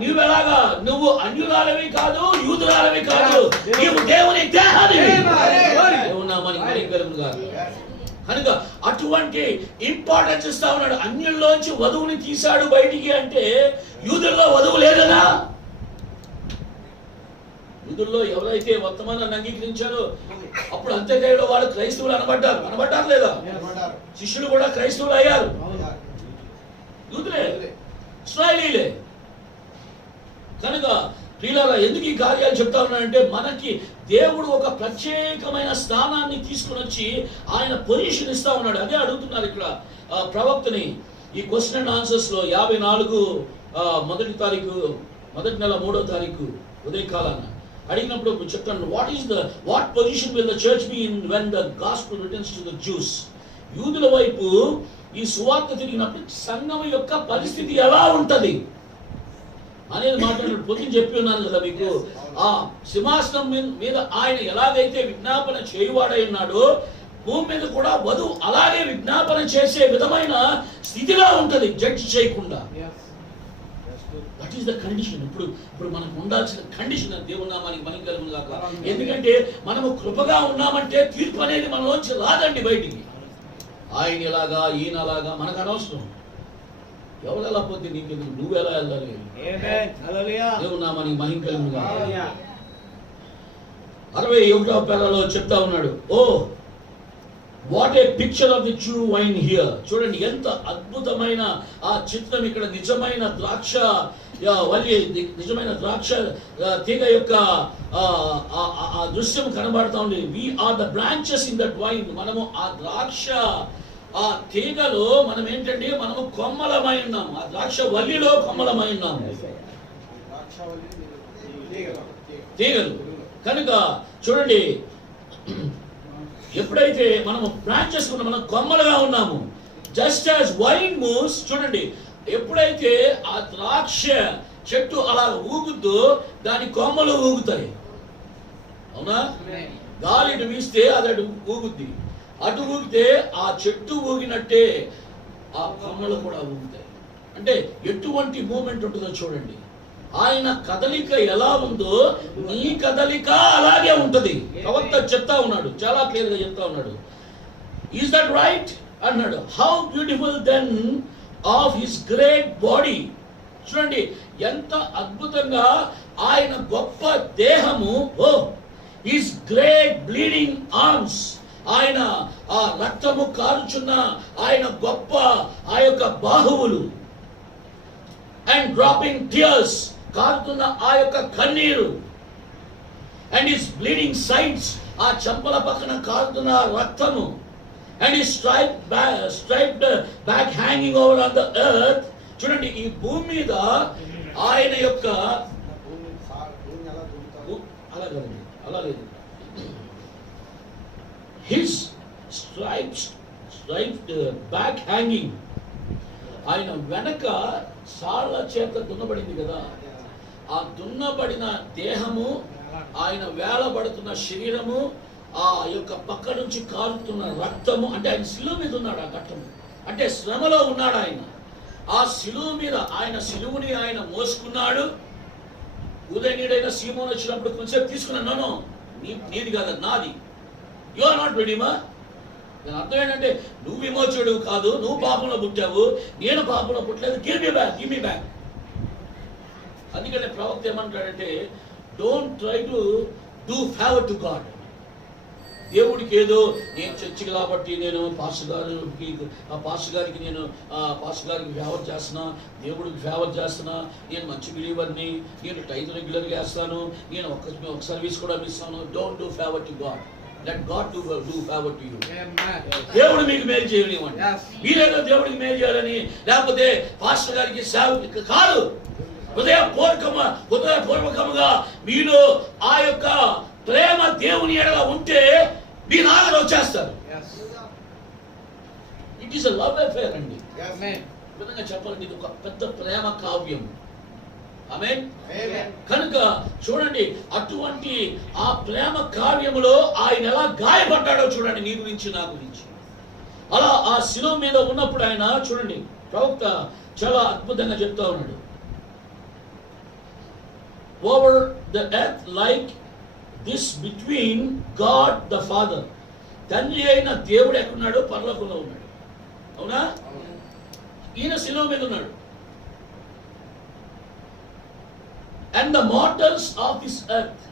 నీవెలాగా నువ్వు అన్యురాలవి కాదు, యూదురాలవి కాదు, నీవు దేవుని దేహానివి. కనుక అటువంటి ఇంపార్టెన్స్ ఇస్తా ఉన్నాడు. అన్యుల్లోంచి వధువుని తీశాడు బయటికి అంటే యూదుల్లో వధువు లేదనా? యూదుల్లో ఎవరైతే వర్తమానాన్ని అంగీకరించారో అప్పుడు అంత్యకాలంలో వాళ్ళు క్రైస్తవులు అనబడ్డారు లేదా? శిష్యులు కూడా క్రైస్తవులు అయ్యారు. యూదులే, ఇశ్రాయేలీలే. కనుక ప్రియులారా, ఎందుకు ఈ కార్యాలు చెప్తా ఉన్నానంటే మనకి దేవుడు ఒక ప్రత్యేకమైన స్థానాన్ని తీసుకుని వచ్చి ఆయన పొజిషన్ ఇస్తా ఉన్నాడు. అదే అడుగుతున్నారు ఇక్కడ ప్రవక్తని. ఈ క్వశ్చన్ అండ్ ఆన్సర్స్ లో 54 మొదటి నెల 3వ తారీఖు ఉదయకాలాన అడిగినప్పుడు చెప్తాను, what position will the church be in when the gospel returns to the juice. యూదుల వైపు ఈ సువార్త తిరిగినప్పుడు సంఘం యొక్క పరిస్థితి ఎలా ఉంటది అనేది మాట్లాడినప్పుడు పొద్దున చెప్పి ఉన్నాను కదా మీకు. ఆ సింహాసనం మీద ఆయన ఎలాగైతే విజ్ఞాపన చేయువాడై ఉన్నాడో భూమి మీద కూడా వధువు అలాగే విజ్ఞాపన చేసే విధమైన స్థితిలో ఉంటది, జడ్జి చేయకుండా. That is the condition. ఇప్పుడు మనకు ఉండాల్సిన కండిషన్. దేవుని నామానికి మహిమ కలుగును గాక. ఎందుకంటే మనము కృపగా ఉన్నామంటే తీర్పు అనేది మనలోంచి రాదండి బయటికి. ఆయన ఎలాగా, ఈయన అలాగా మనకు అనవసరం. ఎవరు ఎలా పోతే నీకు నువ్వు ఎలా వెళ్ళాలి? దేవుని నామానికి మహిమ కలుగును గాక. 61వ పేరాలో చెప్తా ఉన్నాడు, oh what a picture of the true vine here. చూడండి ఎంత అద్భుతమైన ఆ చిత్రం ఇక్కడ. నిజమైన ద్రాక్ష నిజమైన ద్రాక్ష తీగ యొక్క ఆ దృశ్యం కనబడతా ఉంది. We are the branches in that vine. మనము ఆ ద్రాక్ష ఆ తీగలో మనం ఏంటంటే మనము కొమ్మలమై ఉన్నాము. ఆ ద్రాక్ష వల్లిలో కొమ్మలమై ఉన్నాము, తీగలు. కనుక చూడండి, ఎప్పుడైతే మనము బ్రాంచెస్ మనం కొమ్మలుగా ఉన్నాము, జస్ట్ యాజ్ వైన్ మూవ్స్. చూడండి, ఎప్పుడైతే ఆ ద్రాక్ష చెట్టు అలా ఊగుద్దో దాని కొమ్మలు ఊగుతాయి, అవునా? గాలి ఇటు వీస్తే అది అటు ఊగుద్ది, అటు ఊగితే ఆ చెట్టు ఊగినట్టే ఆ కొమ్మలు కూడా ఊగుతాయి. అంటే ఎటువంటి మూమెంట్ ఉంటుందో చూడండి. ఆయన కదలిక ఎలా ఉందో నీ కదలిక అలాగే ఉంటది. ప్రవక్త చెప్తా ఉన్నాడు, చాలా క్లియర్ గా చెప్తా ఉన్నాడు. ఈజ్ దట్ రైట్ అన్నాడు. How beautiful then of his great body. చూడండి ఎంత అద్భుతంగా ఆయన గొప్ప దేహము. Oh his great bleeding arms. ఆయన ఆ రక్తము కారుచున్న ఆయన గొప్ప ఆ యొక్క బాహువులు. అండ్ డ్రాపింగ్ టియర్స్, కారుతున్న ఆ యొక్క కన్నీరు. అండ్ హిస్ బ్లీడింగ్ సైడ్స్, ఆ చెంపల పక్కన కారుతున్న రక్తము. And his striped back hanging over on the earth. చూడండి ఈ భూమి మీద ఆయన యొక్క అలాగే హిస్ స్ట్రైప్డ్ బ్యాక్ హ్యాంగింగ్. ఆయన వెనక సాళ్ల చేత దున్నబడింది కదా, ఆ దున్నబడిన దేహము, ఆయన వేలబడుతున్న శరీరము, ఆ యొక్క పక్క నుంచి కారుతున్న రక్తము. అంటే ఆయన శిలువ మీద ఉన్నాడు. ఆ ఘట్టము అంటే శ్రమలో ఉన్నాడు ఆయన. ఆ శిలువ మీద ఆయన శిలువుని ఆయన మోసుకున్నాడు. ఉదయనీడైన సీమోను వచ్చినప్పుడు కొంచెంసేపు తీసుకున్నాను, నీది కాదు, నాది. You are not redeemer. దాని అర్థం ఏంటంటే నువ్వు విమోచకుడు కాదు, నువ్వు పాపంలో పుట్టావు, నేను పాపంలో పుట్టలేదు. Give me back. అందుకనే ప్రవక్త ఏమంటాడంటే don't try to do favour to God. దేవుడికి ఏదో నేను చర్చికి కాబట్టి నేను పాస్టర్ గారికి నేను ఫేవర్ చేస్తున్నా, దేవుడికి ఫేవర్ చేస్తున్నా, నేను మంచి బిలీవర్ని, నేను టైత్ రెగ్యులర్గా వేస్తాను, నేను ఒక సర్వీస్ కూడా ఇస్తాను. Don't do favour to God, let God do favour to you. దేవుడు మీకు మేలు చేయనివ్వండి. మీరేదో దేవుడికి మేలు చేయాలని, లేకపోతే పాస్టర్ గారికి సేవ కాదు. హృదయపూర్వకముగా మీలో ఆ యొక్క ప్రేమ దేవుని ఎడల ఉంటే మీ నాన్న వచ్చేస్తారు. It is a love affair అండి. విధంగా చెప్పాలంటే ఇది ఒక పెద్ద ప్రేమ కావ్యం. ఆమేన్. కనుక చూడండి, అటువంటి ఆ ప్రేమ కావ్యములో ఆయన ఎలా గాయపడ్డాడో చూడండి, నీ గురించి నా గురించి. అలా ఆ శిలువ మీద ఉన్నప్పుడు ఆయన చూడండి, ప్రవక్త చాలా అద్భుతంగా చెప్తా ఉన్నాడు. Over the earth like this between God the Father. తండ్రి అయిన దేవుడు ఎక్కడున్నాడు? పరలోకంలో ఉన్నాడు. అవునా? ఈయన శిలువ మీద ఉన్నాడు. And the mortals of this earth,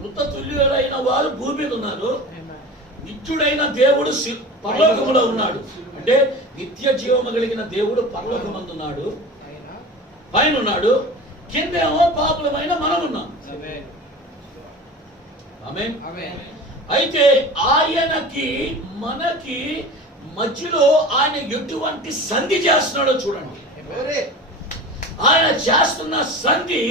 మృతతుల్యులైన వారు భూమి మీద ఉన్నారు. నిత్యుడైన దేవుడు పరలోకములో ఉన్నాడు. అంటే నిత్య జీవము కలిగిన దేవుడు పరలోకమందున్నాడు, పైన ఉన్నాడు. కిందేమో పాపులమైన మనం ఉన్నాం. ఆమేన్. అయితే ఆయనకి మనకి మధ్యలో ఆయన ఎటువంటి సంధి చేస్తున్నాడో చూడండి. ఆయన చేస్తున్న సంధి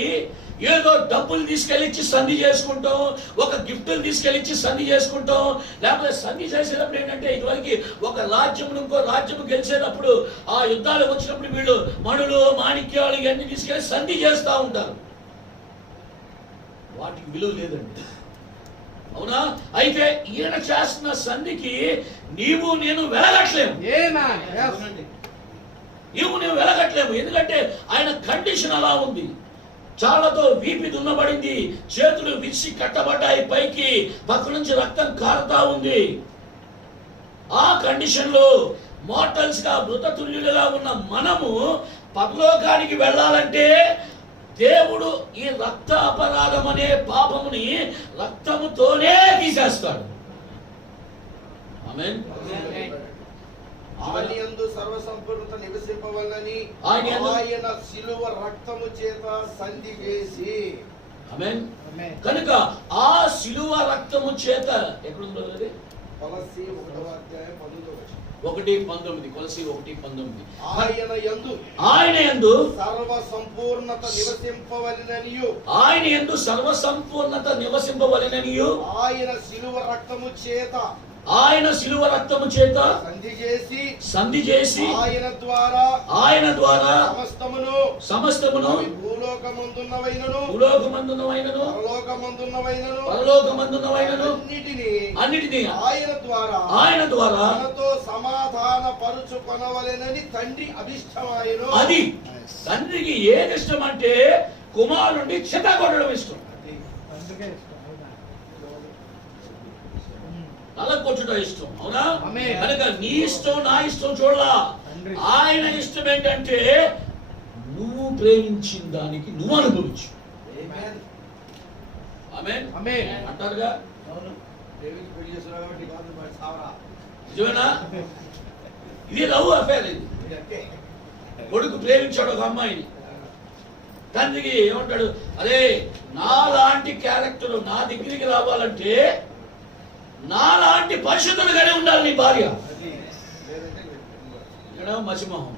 ఏదో డబ్బులు తీసుకెళ్ళిచ్చి సంధి చేసుకుంటాం, ఒక గిఫ్టులు తీసుకెళ్ళిచ్చి సంధి చేసుకుంటాం. లేకపోతే సంధి చేసేటప్పుడు ఏంటంటే ఇదివరకు ఒక రాజ్యం ఇంకో రాజ్యం గెలిచేటప్పుడు ఆ యుద్ధాలకు వచ్చినప్పుడు వీళ్ళు మణులు మాణిక్యాలు ఇవన్నీ తీసుకెళ్ళి సంధి చేస్తూ ఉంటారు. వాటికి విలువ లేదండి. అవునా? అయితే ఈయన చేస్తున్న సంధికి నీవు నేను వెలగట్లేము. నీవు నేను వెలగట్లేము. ఎందుకంటే ఆయన కండిషన్ అలా ఉంది. చాలతో వీపి దున్నబడింది, చేతులు విరిచి కట్టబడ్డాయి, పైకి పక్క నుంచి రక్తం కారుతా ఉంది. ఆ కండిషన్ లో మోర్టల్స్ గా మృతతుల్యులుగా ఉన్న మనము పరలోకానికి వెళ్ళాలంటే దేవుడు ఈ రక్త అపరాధం అనే పాపముని రక్తముతోనే తీసేస్తాడు. ఆమేన్. ఆయనయందు సర్వసంపూర్ణత నివసింపవలెనని ఆయన శిలువ రక్తము చేత సంధి చేసి. ఆమేన్. కనుక ఆ శిలువ రక్తము చేత ఎక్కడుందో అది కొలస్సీ 1:19. 1:19 కొలస్సీ 1:19. ఆయన యందు సర్వసంపూర్ణత నివసింపవలెననియు, ఆయన యందు సర్వసంపూర్ణత నివసింపవలెననియు ఆయన శిలువ రక్తము చేత సంధి చేసి ఆయన ద్వారా సమస్తమును భూలోకమందున్నవైనను పరలోకమందున్నవైనను అన్నిటిని ఆయన ద్వారా తనతో సమాధాన పరుచుకొనవలెనని తండ్రి అభిష్టమాయెను. అది తండ్రికి ఏది ఇష్టం అంటే కుమారుడిని చెతగొట్టడం ఇష్టం, తలకొట్టడం ఇష్టం. అవునా? కనుక నీ ఇష్టం నా ఇష్టం చూడలా. ఆయన ఇష్టం ఏంటంటే నువ్వు ప్రేమించిన దానికి నువ్వు అనుభవించు. ఆమేన్ అంటారుగా. నిజమేనా? ఇది లవ్ అఫేర్. ఇది కొడుకు ప్రేమించాడు ఒక అమ్మాయిని, తండ్రికి ఏమంటాడు, అరే నాలాంటి క్యారెక్టర్ నా దగ్గరికి రావాలంటే నాలాంటి పరిశుద్ధులుగానే ఉండాలి నీ భార్య. ఇక్కడ మసిమోహం.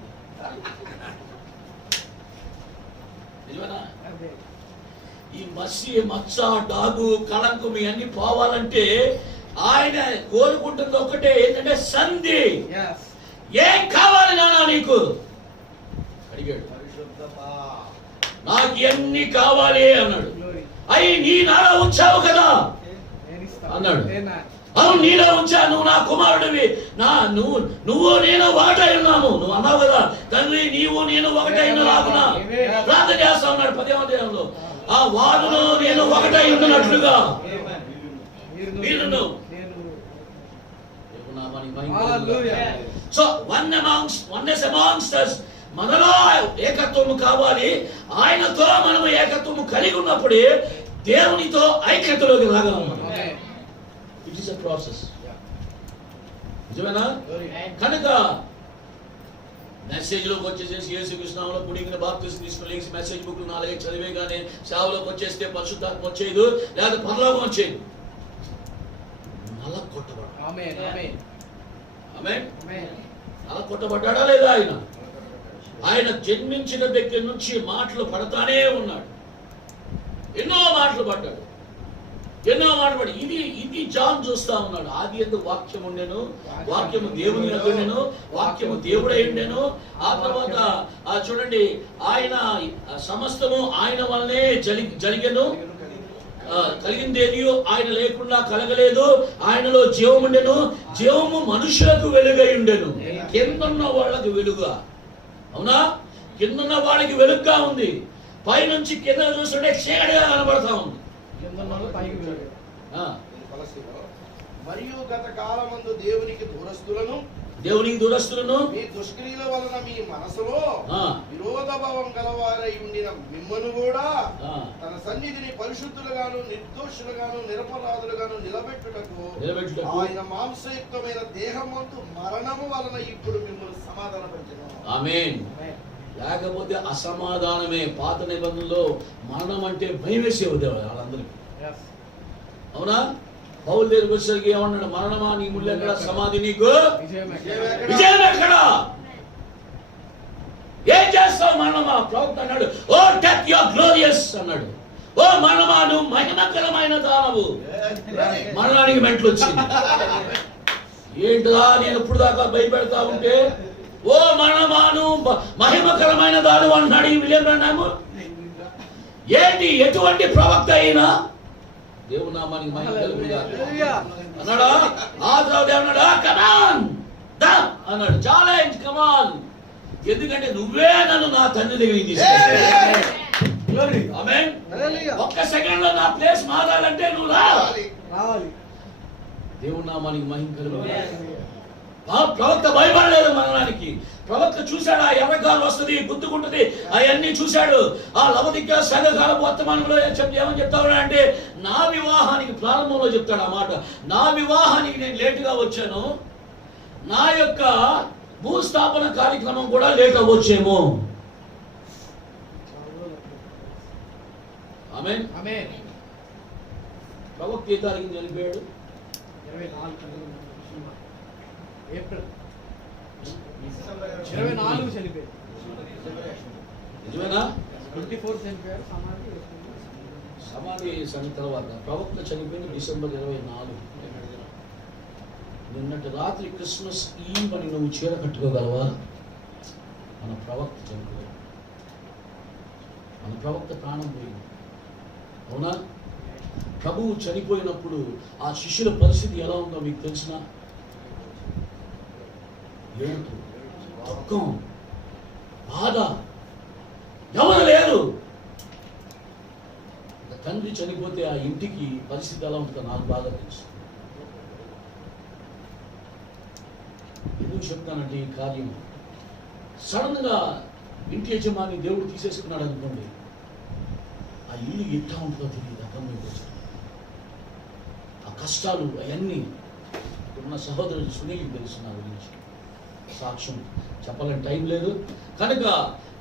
నిజమేనా? ఈ మసి మచ్చ డాగు కళంకం ఇవన్నీ పోవాలంటే ఆయన కోరుకుంటుంది ఒకటే, ఏంటంటే సంధి. ఏం కావాలి నాన్న నీకు అడిగాడు. నాకు ఇవన్నీ కావాలి అన్నాడు. అయి నీ నాన్న ఉంచావు కదా అన్నాడు. అవును నీలో ఉంచా, నువ్వు నా కుమారుడివి, నువ్వు నేను ఒకటై ఉన్నాము. నువ్వు అన్నావు కదా, తండ్రి నీవు నేను ఒకటై ఉన్నాగునా ప్రార్థన చేస్తా ఉన్నాడు 10వ అధ్యాయంలో. ఆ వారును నేను ఒకటై ఉన్నట్లుగా మీరును. సో oneness amongst us, మనలో ఏకత్వము కావాలి. ఆయనతో మనము ఏకత్వము కలిగి ఉన్నప్పుడే దేవునితో ఐక్యతలోకి రాగలం. It is a process. నిజమేనా? కనుక మెసేజ్ లోకి వచ్చేసేసి యేసుకృష్ణంలో పుడిగిన బాప్తిసం తీసుకుని లేచి మెసేజ్ బుక్ 4 చదివే కానీ సేవలోకి వచ్చేస్తే పరిశుద్ధాత్మ వచ్చేది, లేదా పరలోకం వచ్చేది. అలా కొట్టబడ. అలా కొట్టబడ్డా లేదా? ఆయన జన్మించిన దగ్గర నుంచి మాటలు పడతానే ఉన్నాడు. ఎన్నో మాటలు పడ్డాడు. ఇది జాన్ చూస్తా ఉన్నాడు. ఆది యందు వాక్యం ఉండెను, వాక్యము దేవుని యందు ఉండెను, వాక్యము దేవుడై ఉండెను. ఆ తర్వాత చూడండి, ఆయన సమస్తము ఆయన వల్లనే జరిగెను, కలిగిందేది ఆయన లేకుండా కలగలేదు. ఆయనలో జీవం ఉండెను, జీవము మనుషులకు వెలుగై ఉండెను. కిందన్న వాళ్ళకి వెలుగా. అవునా? కిందన్న వాళ్ళకి వెలుగుగా ఉంది. పైనుంచి కింద చూస్తుంటే చీకటిగా కనబడతా ఉంది. మరియు గత కాలమందు దేవునికి దూరస్తులను మీ దుష్క్రియల వలన మీ మనసులో విరోధ భావం గలవారై ఉండిన మిమ్మను కూడా తన సన్నిధిని పరిశుద్ధులుగాను నిర్దోషులుగాను నిరపరాధులుగాను నిలబెట్టుటకు ఆయన మాంసయుక్తమైన దేహమందు మరణము వలన ఇప్పుడు మిమ్మల్ని సమాధానపరిచెను. ఆమేన్. లేకపోతే అసమాధానమే. పాత నిబంధనలో మరణం అంటే భయం వేసేది వాళ్ళందరికీ. అవునా? పౌలు దగ్గరికి వచ్చేసరికి ఏమన్నాడు? మరణమా నీ ముళ్ళు ఎక్కడ, సమాధి నీకు విజయం ఎక్కడ? ఏం చేస్తావు మరణమా? ప్రవక్త అన్నాడు, ఓ డెత్ యు ఆర్ గ్లోరియస్ అన్నాడు. ఓ మరణమా నువ్వు మహిమకరమైన దానవు. మరణానికి మెంటలు వచ్చింది. ఏంటిదా నేను ఇప్పుడు దాకా భయపెడతా ఉంటే, ఓ మరణమాను మహిమకరమైన దాను అంటున్నాడు ఈ విలియం బ్రాన్హామ్. ఏంటి? ఎటువంటి ప్రవక్త అయినా దేవుని నామానికి మహిమ కలుగుగాక అన్నాడా? ఆ తర్వాత ఏమన్నాడా? కమాన్ దా అన్నాడు. ఛాలెంజ్, కమాన్. ఎందుకంటే నువ్వే నన్ను నా తండ్రి దగ్గరికి తీసుకెళ్ళాలి. ఆమేన్. ఒక్క సెకండ్ లో నా ప్లేస్ మారాలంటే నువ్వు రావాలి. దేవుని నామానికి మహిమ కలుగుగాక. ప్రవక్త భయపడలేదు మరణానికి. ప్రవక్త చూశాడు, ఆ ఎర్రగాలు వస్తుంది, గుద్దుకుంటుంది, అవన్నీ చూశాడు. ఆ లవదిక సంఘకాలపు వర్తమానంలో ఏమని చెప్తాడు అంటే, నా వివాహానికి ప్రారంభంలో చెప్తాడు ఆ మాట. నా వివాహానికి నేను లేటుగా వచ్చాను, నా యొక్క భూస్థాపన కార్యక్రమం కూడా లేట్ అవ్వచ్చేమో. ఆమేన్. ప్రవక్త ఏ తారీఖు చనిపోయాడు? ఏప్రిల్ 24 చనిపోయారు. నిజమేనా? 24 చనిపోయారు. సమాధి తర్వాత ప్రవక్త చనిపోయింది డిసెంబర్ 24. నిన్నటి రాత్రి క్రిస్మస్ ఈవ్ అని నువ్వు చీర కట్టుకోగలవా? మన ప్రవక్త చనిపోయాడు. మన ప్రవక్త ప్రాణం పోయింది. అవునా? ప్రభువు చనిపోయినప్పుడు ఆ శిష్యుల పరిస్థితి ఎలా ఉందో మీకు తెలిసిన? ఏడు, దుఃఖం, బాధ, ఎవరు లేరు. తండ్రి చనిపోతే ఆ ఇంటికి పరిస్థితి ఎలా ఉంటుందో నాకు బాగా తెలుసు. ఎందుకు చెప్తానంటే ఈ కార్యం సడన్ గా ఇంటి యజమాని దేవుడు తీసేసుకున్నాడు అనుకోండి, ఆ ఇల్లు ఎట్లా ఉంటుందో తెలియదు. అర్థమైంది. ఆ కష్టాలు అవన్నీ ఉన్న సహోదరుడు సునీల్ తెలుసు నా గురించి. సాక్ష్యం చెప్పాలని టైం లేదు కనుక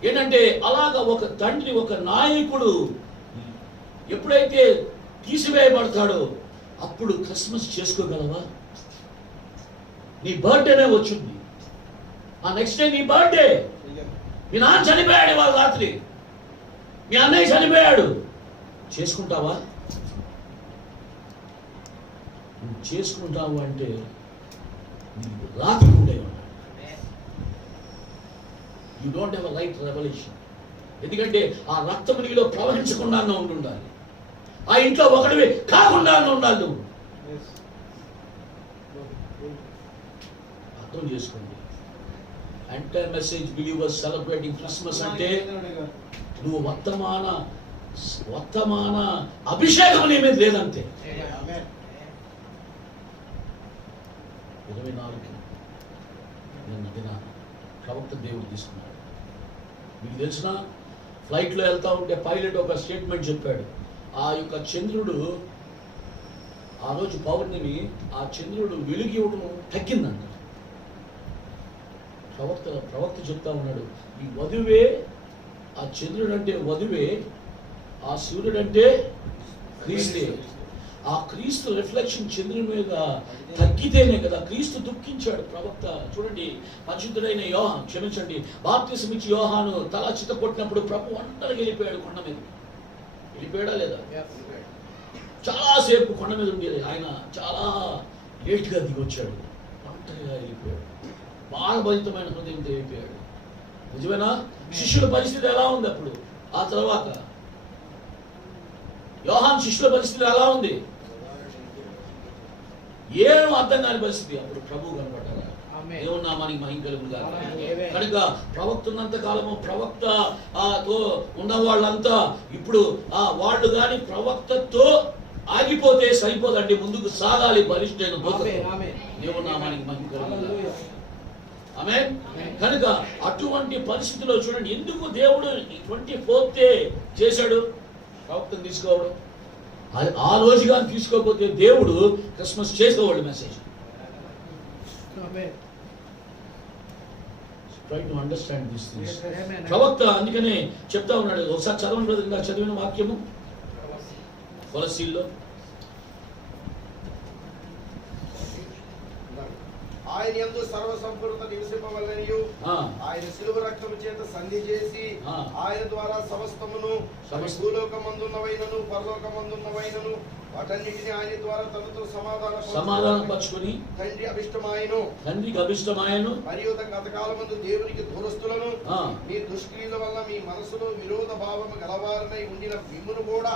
ఏంటంటే, అలాగా ఒక తండ్రి, ఒక నాయకుడు ఎప్పుడైతే తీసివేయబడతాడో అప్పుడు క్రిస్మస్ చేసుకోగలవా? నీ బర్త్డేనే వచ్చింది, ఆ నెక్స్ట్ డే నీ బర్త్డే. మీ నాన్న చనిపోయాడు ఇవాళ రాత్రి, మీ అన్నయ్య చనిపోయాడు, చేసుకుంటావా? నువ్వు చేసుకుంటావు అంటే నీకు రాత్రి ఉండే ఉండాలి. You don't have a right revolution. ఎందుకంటే ఆ రక్తము నీలో ప్రవహించకుండా ఉండాలి, ఆ ఇంట్లో ఒకటివి కాకుండా ఉండాలి. నువ్వు అర్థం చేసుకోండి. Entire message believers celebrating Christmas అంటే నువ్వు వర్తమాన అభిషేకం నీ మీద లేదంతే. 24 నిన్న దినాన ప్రవక్త దేవుడు తీసుకున్నాడు. మీకు తెలిసిన ఫ్లైట్లో వెళ్తా ఉంటే పైలట్ ఒక స్టేట్మెంట్ చెప్పాడు. ఆ యొక్క చంద్రుడు ఆ రోజు పౌర్ణమి, ఆ చంద్రుడు వెలుగు ఇవ్వడం తగ్గిందంట. ప్రవక్త చెప్తా ఉన్నాడు, ఈ వధువే, ఆ చంద్రుడు అంటే వధువే, ఆ సూర్యుడు అంటే క్రీస్తే. ఆ క్రీస్తు రిఫ్లెక్షన్ చంద్రుని మీద తగ్గితేనే కదా క్రీస్తు దుఃఖించాడు. ప్రవక్త చూడండి, పరిశుద్ధుడైన యోహాను, క్షమించండి, బాప్తిసం ఇచ్చి యోహాను తల చిత్త కొట్టినప్పుడు ప్రభు ఒంటరిగా వెళ్ళిపోయాడు కొండ మీద. వెళ్ళిపోయాడా లేదా? చాలాసేపు కొండ మీద ఉండేది ఆయన, చాలా లేట్గా దిగి వచ్చాడు, ఒంటరిగా వెళ్ళిపోయాడు, బాధభరితమైన హృదయంతో వెళ్ళిపోయాడు. నిజమేనా? శిష్యుల పరిస్థితి ఎలా ఉంది అప్పుడు? ఆ తర్వాత యోహాను శిష్యుల పరిస్థితి ఎలా ఉంది? ఏం అర్థం కాని పరిస్థితి. అప్పుడు ప్రభు కనపడ్డారు. దేవుని నామానికి మహిమ కలుగుగా. కనుక ప్రవక్త ఉన్నంత కాలము ప్రవక్తతో ఉన్న వాళ్ళంతా ఇప్పుడు వాళ్ళు కానీ ప్రవక్తతో ఆగిపోతే సరిపోదండి, ముందుకు సాగాలి బలిష్ఠైన. దేవుని నామానికి మహిమ కలుగుగా. ఆమేన్. కనుక అటువంటి పరిస్థితిలో చూడండి, ఎందుకు దేవుడు 24th చేశాడు ప్రవక్తను తీసుకోవడం. ఆ రోజు కానీ తీసుకోకపోతే దేవుడు క్రిస్మస్ చేసేవాడు message. Try to understand this things. ప్రవక్త అందుకనే చెప్తా ఉన్నాడు. ఒకసారి చదవండి బ్రదర్, ఇందాక చదివిన వాక్యము కొలస్సీల్లో. ఆయన యందు సర్వ సంపూర్ణత నివసింపవలెననియు ఆయన శిలువ రక్తము చేత సంధి చేసి ఆయన ద్వారా సమస్తమును భూలోకమందున్నవైనను పరలోకమందున్నవైనను వాటన్నిటిని ఆయన ద్వారా తనతో సమాధానపరచుకొని తండ్రికి అభిష్టమాయను మరియు గతకాలమందు దేవునికి దూరస్తులను మీ దుష్క్రియల వల్ల మీ మనసులో విరోధ భావము గలవారనై ఉండిన మిమ్మును కూడా.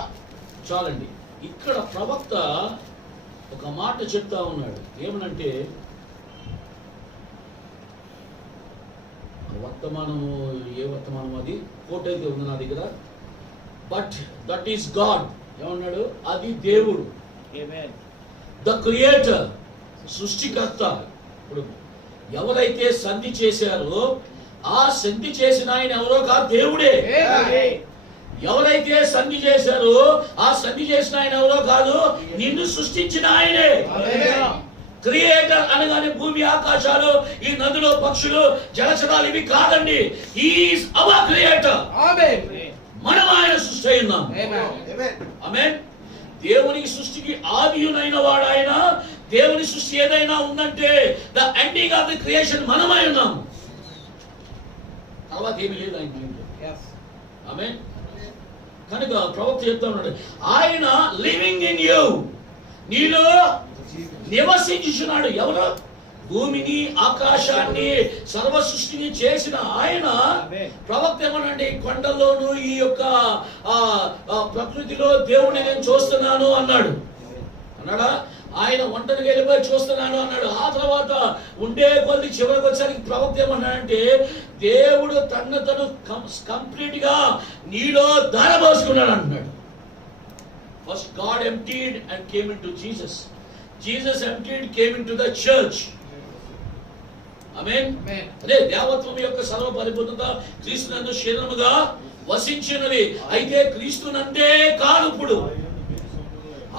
చాలండి, ఇక్కడ ప్రవక్త ఒక మాట చెప్తా ఉన్నాడు. ఏమనంటే, వర్తమానము, ఏ వర్తమానం అది కోట్ అయితే ఉంది నా దగ్గర, బట్ దట్ ఈస్ గాడ్. ఏమన్నాడు? అది దేవుడు, ద క్రియేటర్, సృష్టికర్త. ఇప్పుడు ఎవరైతే సంధి చేశారో ఆ సంధి చేసిన ఆయన ఎవరో కాదు, దేవుడే. ఎవరైతే సంధి చేశారో ఆ సంధి చేసిన ఆయన ఎవరో కాదు, నిన్ను సృష్టించిన ఆయనే. క్రియేటర్ అనగానే భూమి ఆకాశాలు, ఈ నదులు పక్షులు జలచరాలు ఇవి కాదండి. Is our creator. మనం ఆయన సృష్టి అయినాం. ఆమేన్. దేవుని సృష్టికి ఆదియునైన వాడు ఆయన. దేవుని సృష్టి ఏదైనా ఉందంటే the ending of the creation మనమై ఉన్నాం. తర్వాత ఏమీ లేదు ఆయన మైండ్లో. ఆమేన్. కనుక ప్రవక్త చెప్తా ఉన్నాడు, ఆయన లివింగ్ ఇన్ యూ, నీలో నివసించుచున్నాడు. ఎవరు? భూమిని ఆకాశాన్ని సర్వ సృష్టిని చేసిన ఆయన. ప్రవక్త ఏమనండి, కొండల్లోనూ ఈ యొక్క ప్రకృతిలో దేవుడిని నేను చూస్తున్నాను అన్నాడు. అన్నాడా? ఆయన ఒంటరికి వెళ్ళిపోయి చూస్తున్నాను అన్నాడు. ఆ తర్వాత ఉండే కొద్ది చివరికి వచ్చేసరికి ప్రవక్త ఏమన్నాడంటే, దేవుడు తను కంప్లీట్ గా నీలో ధారపోసుకున్నాడు అంటున్నాడు. First God emptied and came into Jesus. Jesus emptied, came into the church. ఆమేన్. అదే దేవత్వం యొక్క సర్వ పరిపూర్ణత క్రీస్తునందు శరీరముగా వసించినది. అయితే క్రీస్తునందే కాదు, ఇప్పుడు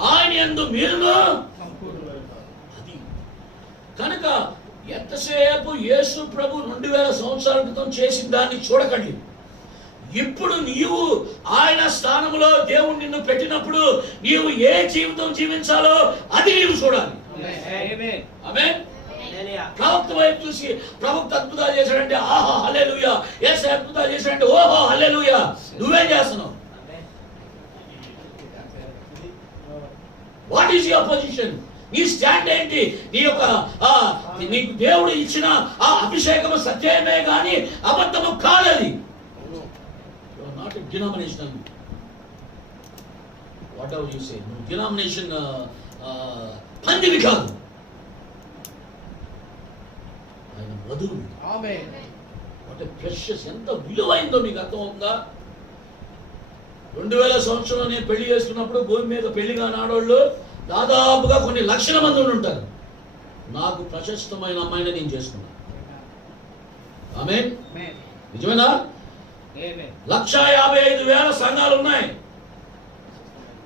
ఆయన యందు మీరును. అది కనుక ఎంతసేపు యేసు ప్రభు 2000 సంవత్సరాల క్రితం చేసిన దాన్ని చూడకండి. ఇప్పుడు నీవు ఆయన స్థానంలో దేవుడు నిన్ను పెట్టినప్పుడు నీవు ఏ జీవితం జీవించాలో అది నీవు చూడాలి. ఆమేన్. ప్రవక్త వైపు చూసి ప్రవక్త అద్భుతాలు చేశాడంటే ఆహా హల్లెలూయా, యేసు అద్భుతాలు చేశాడంటే ఓహో హల్లెలూయా, నువ్వేం చేస్తున్నావు? What is your position? నీ స్టాండ్ ఏంటి? నీ యొక్క నీకు దేవుడు ఇచ్చిన ఆ అభిషేకము సత్యమే కానీ అబద్ధము కాదది. Not a denominational, whatever you say, no denomination పందివి కాదు, ఆయన వధువు. ఆమేన్. వాట్ ఏ ప్రెషియస్, ఎంత విలువైందో మీకు అర్థమవుతుందా? 2000 సంవత్సరంలో నేను పెళ్లి చేసుకున్నప్పుడు భూమి మీద పెళ్లి కాని ఆడవాళ్ళు దాదాపుగా కొన్ని లక్షల మంది ఉంటారు. నాకు ప్రశస్తమైన అమ్మాయిని నేను చేసుకున్నాను. ఆమేన్. నిజమేనా? 1,55,000 సంఘాలు ఉన్నాయి,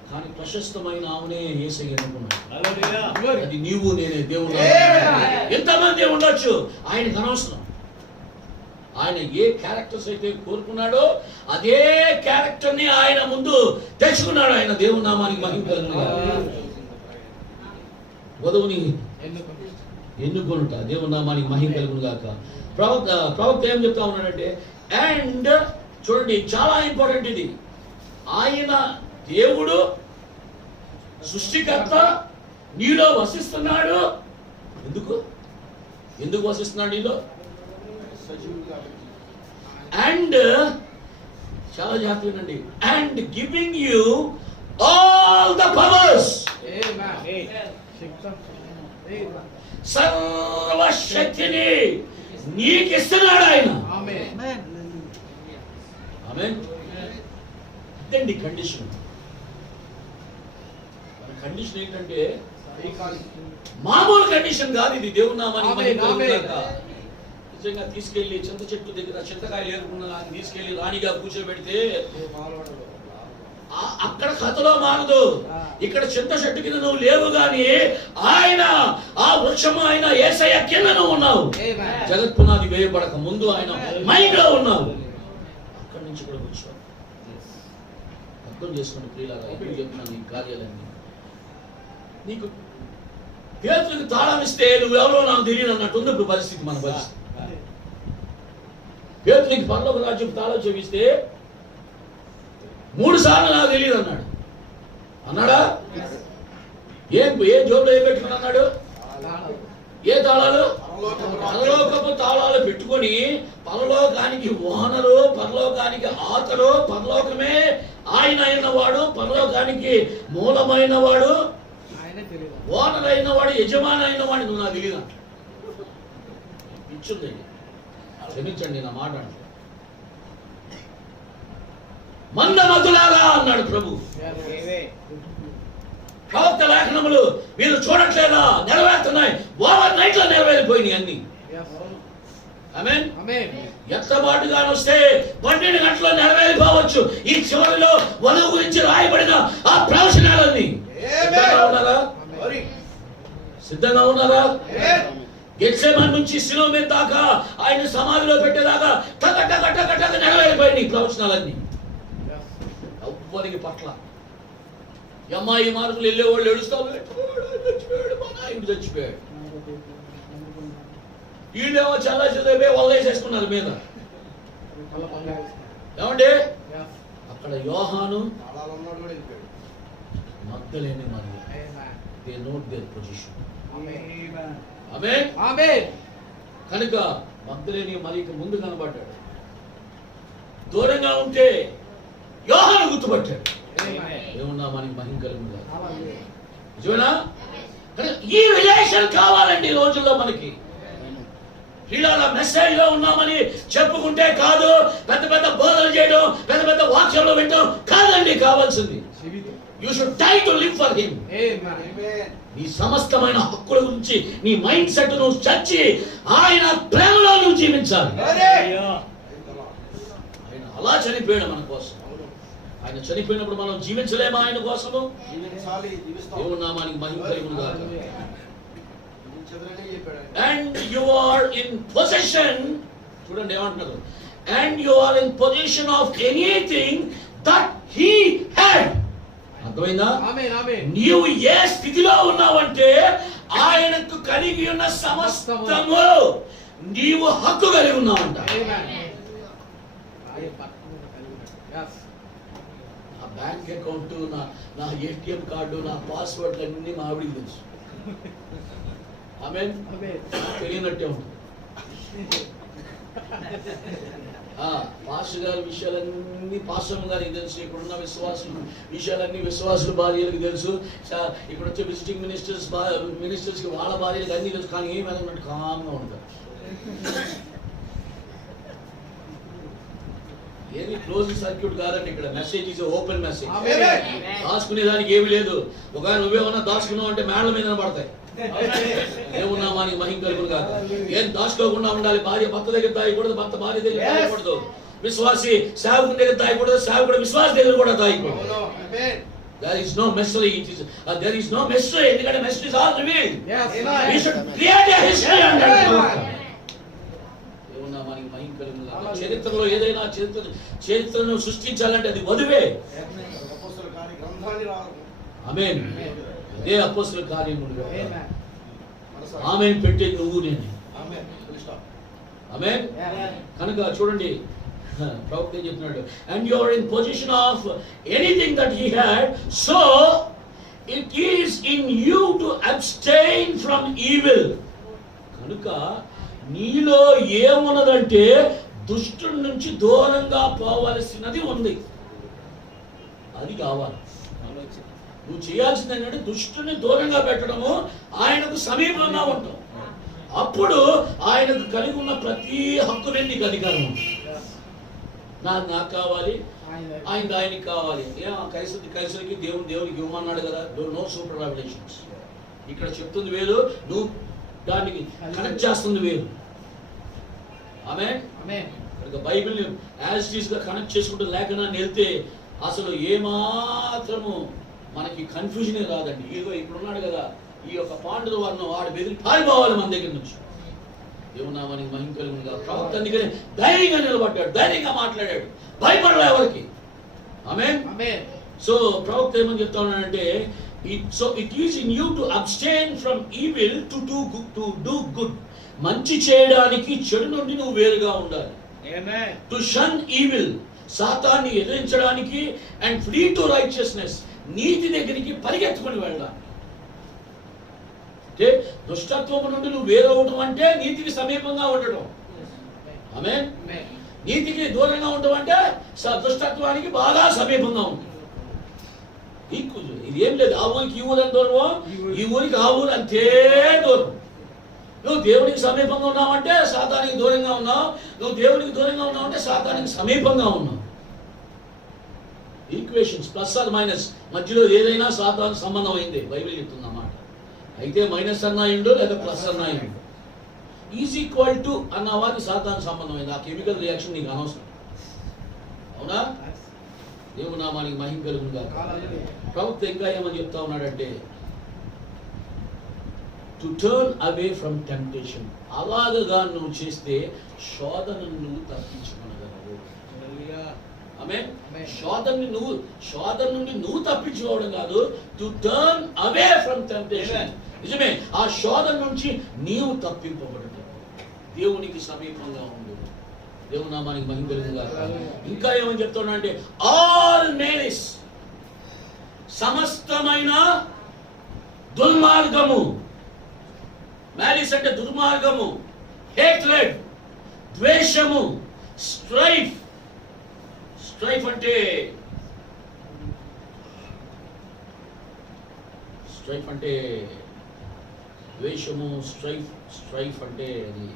కానీ ప్రశస్తమైన ఆమెనే యేసయ్య ఎన్నుకున్నాడు. అది నీవు నేనే. దేవుడు ఎంతమంది ఉండొచ్చు, ఆయనకు అనవసరం. ఆయన ఏ క్యారెక్టర్స్ అయితే కోరుకున్నాడో అదే క్యారెక్టర్ ని ఆయన ముందు తెచ్చుకున్నాడు. ఆయన దేవుని నామానికి మహిమ కలుగును. వధువుని ఎన్నుకొనుట దేవుని నామానికి మహిమ కలుగును గాక. ప్రవక్త ఏం చెప్తా ఉన్నాడంటే, అండ్ చూడండి చాలా ఇంపార్టెంట్ ఇది, ఆయన దేవుడు సృష్టికర్త నీలో వసిస్తున్నాడు. ఎందుకు వసిస్తున్నాడు నీలో? అండ్ చాలా జాగ్రత్త వినండి, and giving you all the powers. సర్వశక్తిని నీకు ఇస్తున్నాడు ఆయన. ఆమేన్. ఇదండి కండిషన్. కండిషన్ ఏంటంటే మామూలు కండిషన్ కాదు ఇది. దేవుని నామానికి నిజంగా తీసుకెళ్లి చింత చెట్టు దగ్గర చింతకాయలు ఏరుకున్న తీసుకెళ్లి రాణిగా కూర్చోబెడితే అక్కడ కథలో మారదు. ఇక్కడ చింత చెట్టు కింద నువ్వు లేవు గాని ఆయన ఆ వృక్షము ఆయన యేసయ్య కింద నువ్వు ఉన్నావు. జగత్పునాది వేయబడక ముందు ఆయన మైండ్ లో ఉన్నావు. అక్కడి నుంచి కూడా కూర్చో. అర్థం చేసుకుని ప్రియులారా, ఎందుకు చెప్తున్నాను ఈ కార్యాలన్నీ. నీకు పేతులకు తాళం ఇస్తే నువ్వెవరో నాకు తెలియదు అన్నట్టుంది ఇప్పుడు పరిస్థితి, మన పరిస్థితి. పేతునికి పరలోక రాజ్యం తాళం చూపిస్తే 3 సార్లు నాకు తెలియదు అన్నాడా? ఏ జోబులో ఏ పెట్టుకుని అన్నాడు? ఏ తాళాలు? పరలోకపు తాళాలు పెట్టుకొని పరలోకానికి ఓనరు, పరలోకానికి ఆతరు, పరలోకమే ఆయన అయినవాడు, పరలోకానికి మూలమైన వాడు, ఓనర్ అయిన వాడు, యజమాని అయిన వాడు నువ్వు నాకు తెలియదు. ఇచ్చుంది, క్షమించండి నా మాట అంటే. మందమతులారా అన్నాడు ప్రభు. ప్రవక్త లేఖనములు మీరు చూడట్లేదా? నెరవేరుతున్నాయి. ఓవర్ నైట్ లో నెరవేరిపోయినాయి అన్ని. ఆమేన్. ఎత్తబాటుగా వస్తే 12 గంటల్లో నెరవేరిపోవచ్చు. ఈ చివరిలో వధువు గురించి రాయబడిన ఆ ప్రవచనాలన్నీ సిద్ధంగా ఉన్నారా? గెత్సేమనే నుంచి శిలువ మీద దాకా ఆయన సమాధిలో పెట్టేదాకా టక టక టక టక నెరవేరిపోయినాయి ప్రవచనాలన్నీ. ఎవ్వరికి పట్ల అమ్మాయి మార్పులు వెళ్ళేవాళ్ళు ఏడుస్తావు, చచ్చిపోయాడు మా నాయకుడు చచ్చిపోయాడు. వీళ్ళేమో చాలా చదివే వాళ్ళు వేసేసుకున్నారు మీద. ఏమండి అక్కడ యోహాను మగ్దలేని మరియ, they know their position. ఆమేన్. కనుక మగ్దలేని మరియకు ముందు కనబడ్డాడు. దూరంగా ఉంటే యోహాను గుర్తుపట్టాడు. ఏమన్నా మనకి మహిమ కలుగుతుందా? నిజమేనా? ఈ రిలేషన్ కావాలండి ఈ రోజుల్లో మనకి. ఇలా మెసేజ్ లో ఉన్నామని చెప్పుకుంటే కాదు, పెద్ద పెద్ద బోధనలు చేయడం, పెద్ద పెద్ద వాక్యాలు వినడం కాదండి కావాల్సింది. You should die to live for him. నీ సమస్తమైన హక్కుల గురించి నీ మైండ్ సెట్ నువ్వు చచ్చి ఆయన ప్రేమలో నువ్వు జీవించాలి. ఆయన అలా చనిపోయాడు మన కోసం. ఆయన చనిపోయినప్పుడు మనం జీవించలేమా? ఆయన కోసము దేవుని నామానికి మహిమ కలుగును గాక. And you are in possession, చూడండి ఏమంటున్నారు, and you are in possession of anything that he had. అర్థమైందా? నీవు ఏ స్థితిలో ఉన్నావంటే ఆయనకు కలిగి ఉన్న సమస్తము నీవు హక్కు కలిగి ఉన్నావంట. నా బ్యాంక్ అకౌంట్, నా ఏటీఎం కార్డు, నా పాస్వర్డ్ అన్ని మా ఆవిడికి తెలుసు. ఆమేన్. తెలియనట్టే ఉంటుంది. పాస్టర్ గారి విషయాలన్నీ పాస్టర్ గారికి తెలుసు. ఇక్కడున్న విశ్వాసులు విషయాలన్నీ విశ్వాసుల భార్యలకు తెలుసు. ఇక్కడ వచ్చే విజిటింగ్ మినిస్టర్స్కి వాళ్ళ భార్యలకు అన్నీ తెలుసు. కానీ ఏమి అన్నట్టు కామ్గా ఉంటారు. ఏది క్లోజ్ సర్క్యూట్ కాదండి. ఇక్కడ మెసేజ్ ఇస్ ఓపెన్ మెసేజ్. దాచుకునే దానికి ఏమి లేదు. ఒకవేళ నువ్వేమన్నా దాచుకున్నావు అంటే మేడల మీద పడతాయి. దేవుని నామానికి మహిమ కలుగును గాక. ఏం దాచుకోకుండా ఉండాలి. భార్య భర్త దగ్గర దాయకూడదు, భర్త భార్య దగ్గర దాయకూడదు. విశ్వాసి సేవకుని దగ్గర దాయకూడదు, సేవకుడు విశ్వాస దగ్గర కూడా దాయకూడదు. There is no mystery. There is no mystery. ఎందుకంటే mystery is all revealed. We should create a history under God. దేవుని నామానికి మహిమ కలుగును గాక. చరిత్రలో ఏదైనా చరిత్రను సృష్టించాలంటే అది వధువే. ఆమేన్. అదే అపోస్తల కార్యములు. ఆమేన్. పెట్టేది నువ్వు నేను. ఆమేన్. కనుక చూడండి ప్రవక్త ఏం చెప్తున్నాడు, and you are in possession of anything that he had, so it is in you to abstain from evil. కనుక నీలో ఏమున్నదంటే దుష్టుడి నుంచి దూరంగా పోవలసినది ఉంది. అది కావాలి. నువ్వు చేయాల్సింది ఏంటంటే దుష్టుని దూరంగా పెట్టడము, ఆయనకు సమీపంగా ఉంటాం. అప్పుడు ఆయనకు కలిగి ఉన్న ప్రతి హక్కు మీద నీకు అధికారం ఉంటుంది. నాకు కావాలి, ఆయనకి కావాలి. కైసరికి దేవునికి ఇవ్వమన్నాడు కదా. No super revolutions. ఇక్కడ చెప్తుంది వేరు, నువ్వు దానికి కనెక్ట్ చేస్తుంది వేరు. ఆమేన్. కనుక బైబిల్ యాజ్ ఇట్ ఈస్ గా కనెక్ట్ చేసుకుంటూ లేఖనాన్ని వెళ్తే అసలు ఏమాత్రము మనకి కన్ఫ్యూజనే రాదండి. ఇదిగో ఇప్పుడు ఉన్నాడు కదా ఈ యొక్క పాండుల వర్ణం, వాడు బెదిరి పారిపోవాలి మన దగ్గర నుంచి. దేవుని నామానికి మహిమ కలుగును గాక. ప్రవక్త అందుకని ధైర్యంగా నిలబడ్డాడు, ధైర్యంగా మాట్లాడాడు, భయపడలే ఎవరికి. ఆమేన్. సో ప్రవక్త ఏమని చెప్తా ఉన్నాడంటే, so it is in you to abstain from evil to do good. మంచి చేయడానికి చెడు నుండి నువ్వు వేరుగా ఉండాలి. టు షన్ ఈవిల్, సాతాన్ని ఎదిరించడానికి, అండ్ ఫ్రీ టు రైచియస్నెస్, నీతి దగ్గరికి పరిగెత్తుకుని వెళ్ళాలి. అంటే దుష్టత్వం నుండి నువ్వు వేరవటం అంటే నీతికి సమీపంగా ఉండటం. ఆమేన్. నీతికి దూరంగా ఉండటం అంటే దుష్టత్వానికి బాగా సమీపంగా ఉంటుంది. ఇది ఏం లేదు, ఆ ఊరికి ఈ ఊరు ఎంత దూరమో ఈ ఊరికి ఆ ఊరు అంతే దూరం. నువ్వు దేవునికి సమీపంగా ఉన్నావంటే సాతానికి దూరంగా ఉన్నావు, నువ్వు దేవునికి దూరంగా ఉన్నావంటే సాతానికి సమీపంగా ఉన్నావు. ఈక్వేషన్స్ ప్లస్ ఆర్ మైనస్ మధ్యలో ఏదైనా సాతానికి సంబంధం అయింది బైబిల్ చెప్తుంది అన్నమాట. అయితే మైనస్ అన్నాయిండు లేదా ప్లస్ అన్నాయిండు, ఈజ్ ఈక్వల్ టు అన్నవాది సాతానికి సంబంధం అయింది. ఆ కెమికల్ రియాక్షన్ నీకు అనవసరం. అవునా? దేవుని నామానికి మహిమ కలుగును గాక. ప్రవక్త ఇంకా ఏమని చెప్తా ఉన్నాడంటే, to turn away from temptation. అలాగగా నువ్వు చేస్తే శోధనను నువ్వు తప్పించుకోగలవు. ఆమేన్. శోధన నుండి నువ్వు తప్పించుకోవడం కాదు, to turn away from temptation. నిజమే, ఆ శోధన నుంచి నీవు తప్పింపబడటం, దేవునికి సమీపంగా ఉండు. దేవుని నామానికి మహిమ కలుగును గాక. ఇంకా ఏమని చెప్తున్నా అంటే, ఆల్ మేలిస్, సమస్తమైన దుర్మార్గము. మ్యాలిస్ అంటే దుర్మార్గము, హేట్రెడ్, ద్వేషము, స్ట్రైఫ్. స్ట్రైఫ్ అంటే ద్వేషము. స్ట్రైఫ్ అంటే అది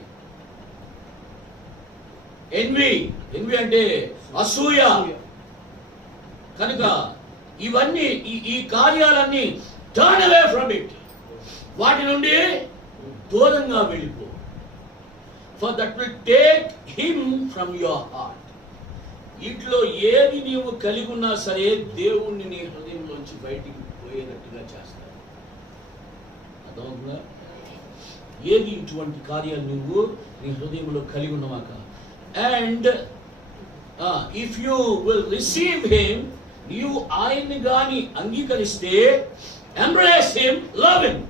ఎన్వి అంటే అసూయ. కనుక ఇవన్నీ ఈ కార్యాలన్నీ టర్న్ అవే ఫ్రమ్ ఇట్, వాటి నుండి దూరంగా వెళ్ళిపో. For that will take him from your heart. ఇట్లో ఏది నీవు కలిగి ఉన్నా సరే దేవుణ్ణి నీ హృదయంలోంచి బయటికి పోయేటట్టుగా చేస్తాడు. అర్థమవుతుందా? ఏది ఇటువంటి కార్యాలు నువ్వు నీ హృదయంలో కలిగి ఉన్నవాక. And if you will receive him, నీవు ఆయన్ని గాని అంగీకరిస్తే, ఎంబ్రేస్ హిమ్, లవ్ హిమ్.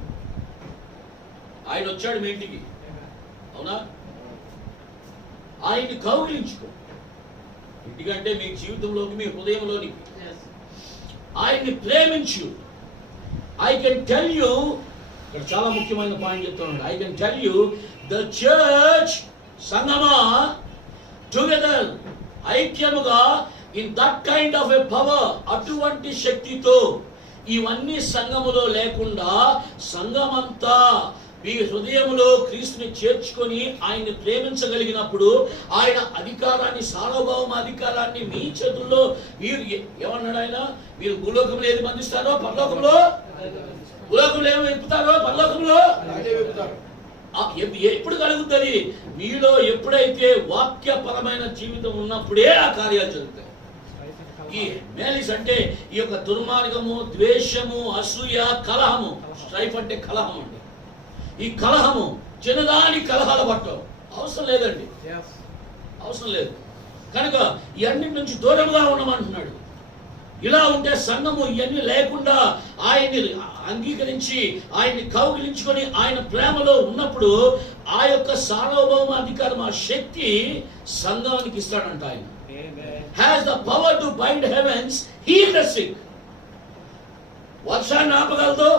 ఆయన వచ్చాడు మీ ఇంటికి, అవునా? ఆయన్ని కౌగిలించుకో. ఇంటికంటే మీ జీవితంలోకి, మీ హృదయంలోనికి ఆయన్ని ప్రేమించు. ఐ కెన్ టెల్ యూ, ఇక్కడ చాలా ముఖ్యమైన పాయింట్ చెప్తున్నాడు. I can tell you the church, సంగమా, టుగెదర్, ఐక్యముగా, in that kind of a power, అటువంటి శక్తితో, ఇవన్నీ సంఘములో లేకుండా సంఘమంతా మీ హృదయములో క్రీస్తుని చేర్చుకొని ఆయన్ని ప్రేమించగలిగినప్పుడు ఆయన అధికారాన్ని, సార్వభౌమ అధికారాన్ని మీ చేతుల్లో, మీరు ఏమన్నాడు ఆయన, మీరు భూలోకంలో ఏది బంధిస్తారో పరలోకంలో భూలోకంలో ఏమి విప్పుతారో పరలోకంలో అలాగే వెళ్తారు. ఎప్పుడు కలుగుతుంది? మీలో ఎప్పుడైతే వాక్యపరమైన జీవితం ఉన్నప్పుడే ఆ కార్యాలు జరుగుతాయి. ఈ మేలిస్ అంటే ఈ యొక్క దుర్మార్గము, ద్వేషము, అసూయ, కలహము. స్ట్రైఫ్ అంటే కలహం అండి. ఈ కలహము చిన్నదాని కలహాల పట్టం అవసరం లేదండి, అవసరం లేదు. కనుక ఇవన్నిటి నుంచి దూరంగా ఉండమంటున్నాడు. ఇలా ఉంటే సంఘము ఇవన్నీ లేకుండా ఆయన్ని అంగీకరించి ఆయన్ని కౌగిలించుకొని ఆయన ప్రేమలో ఉన్నప్పుడు ఆ యొక్క సార్వభౌమ అధికారం, ఆ శక్తి సంఘానికి ఇస్తాడంట. ఆయన has the power to bind heavens, heal the sick. వర్షాన్ని ఆపగలదు,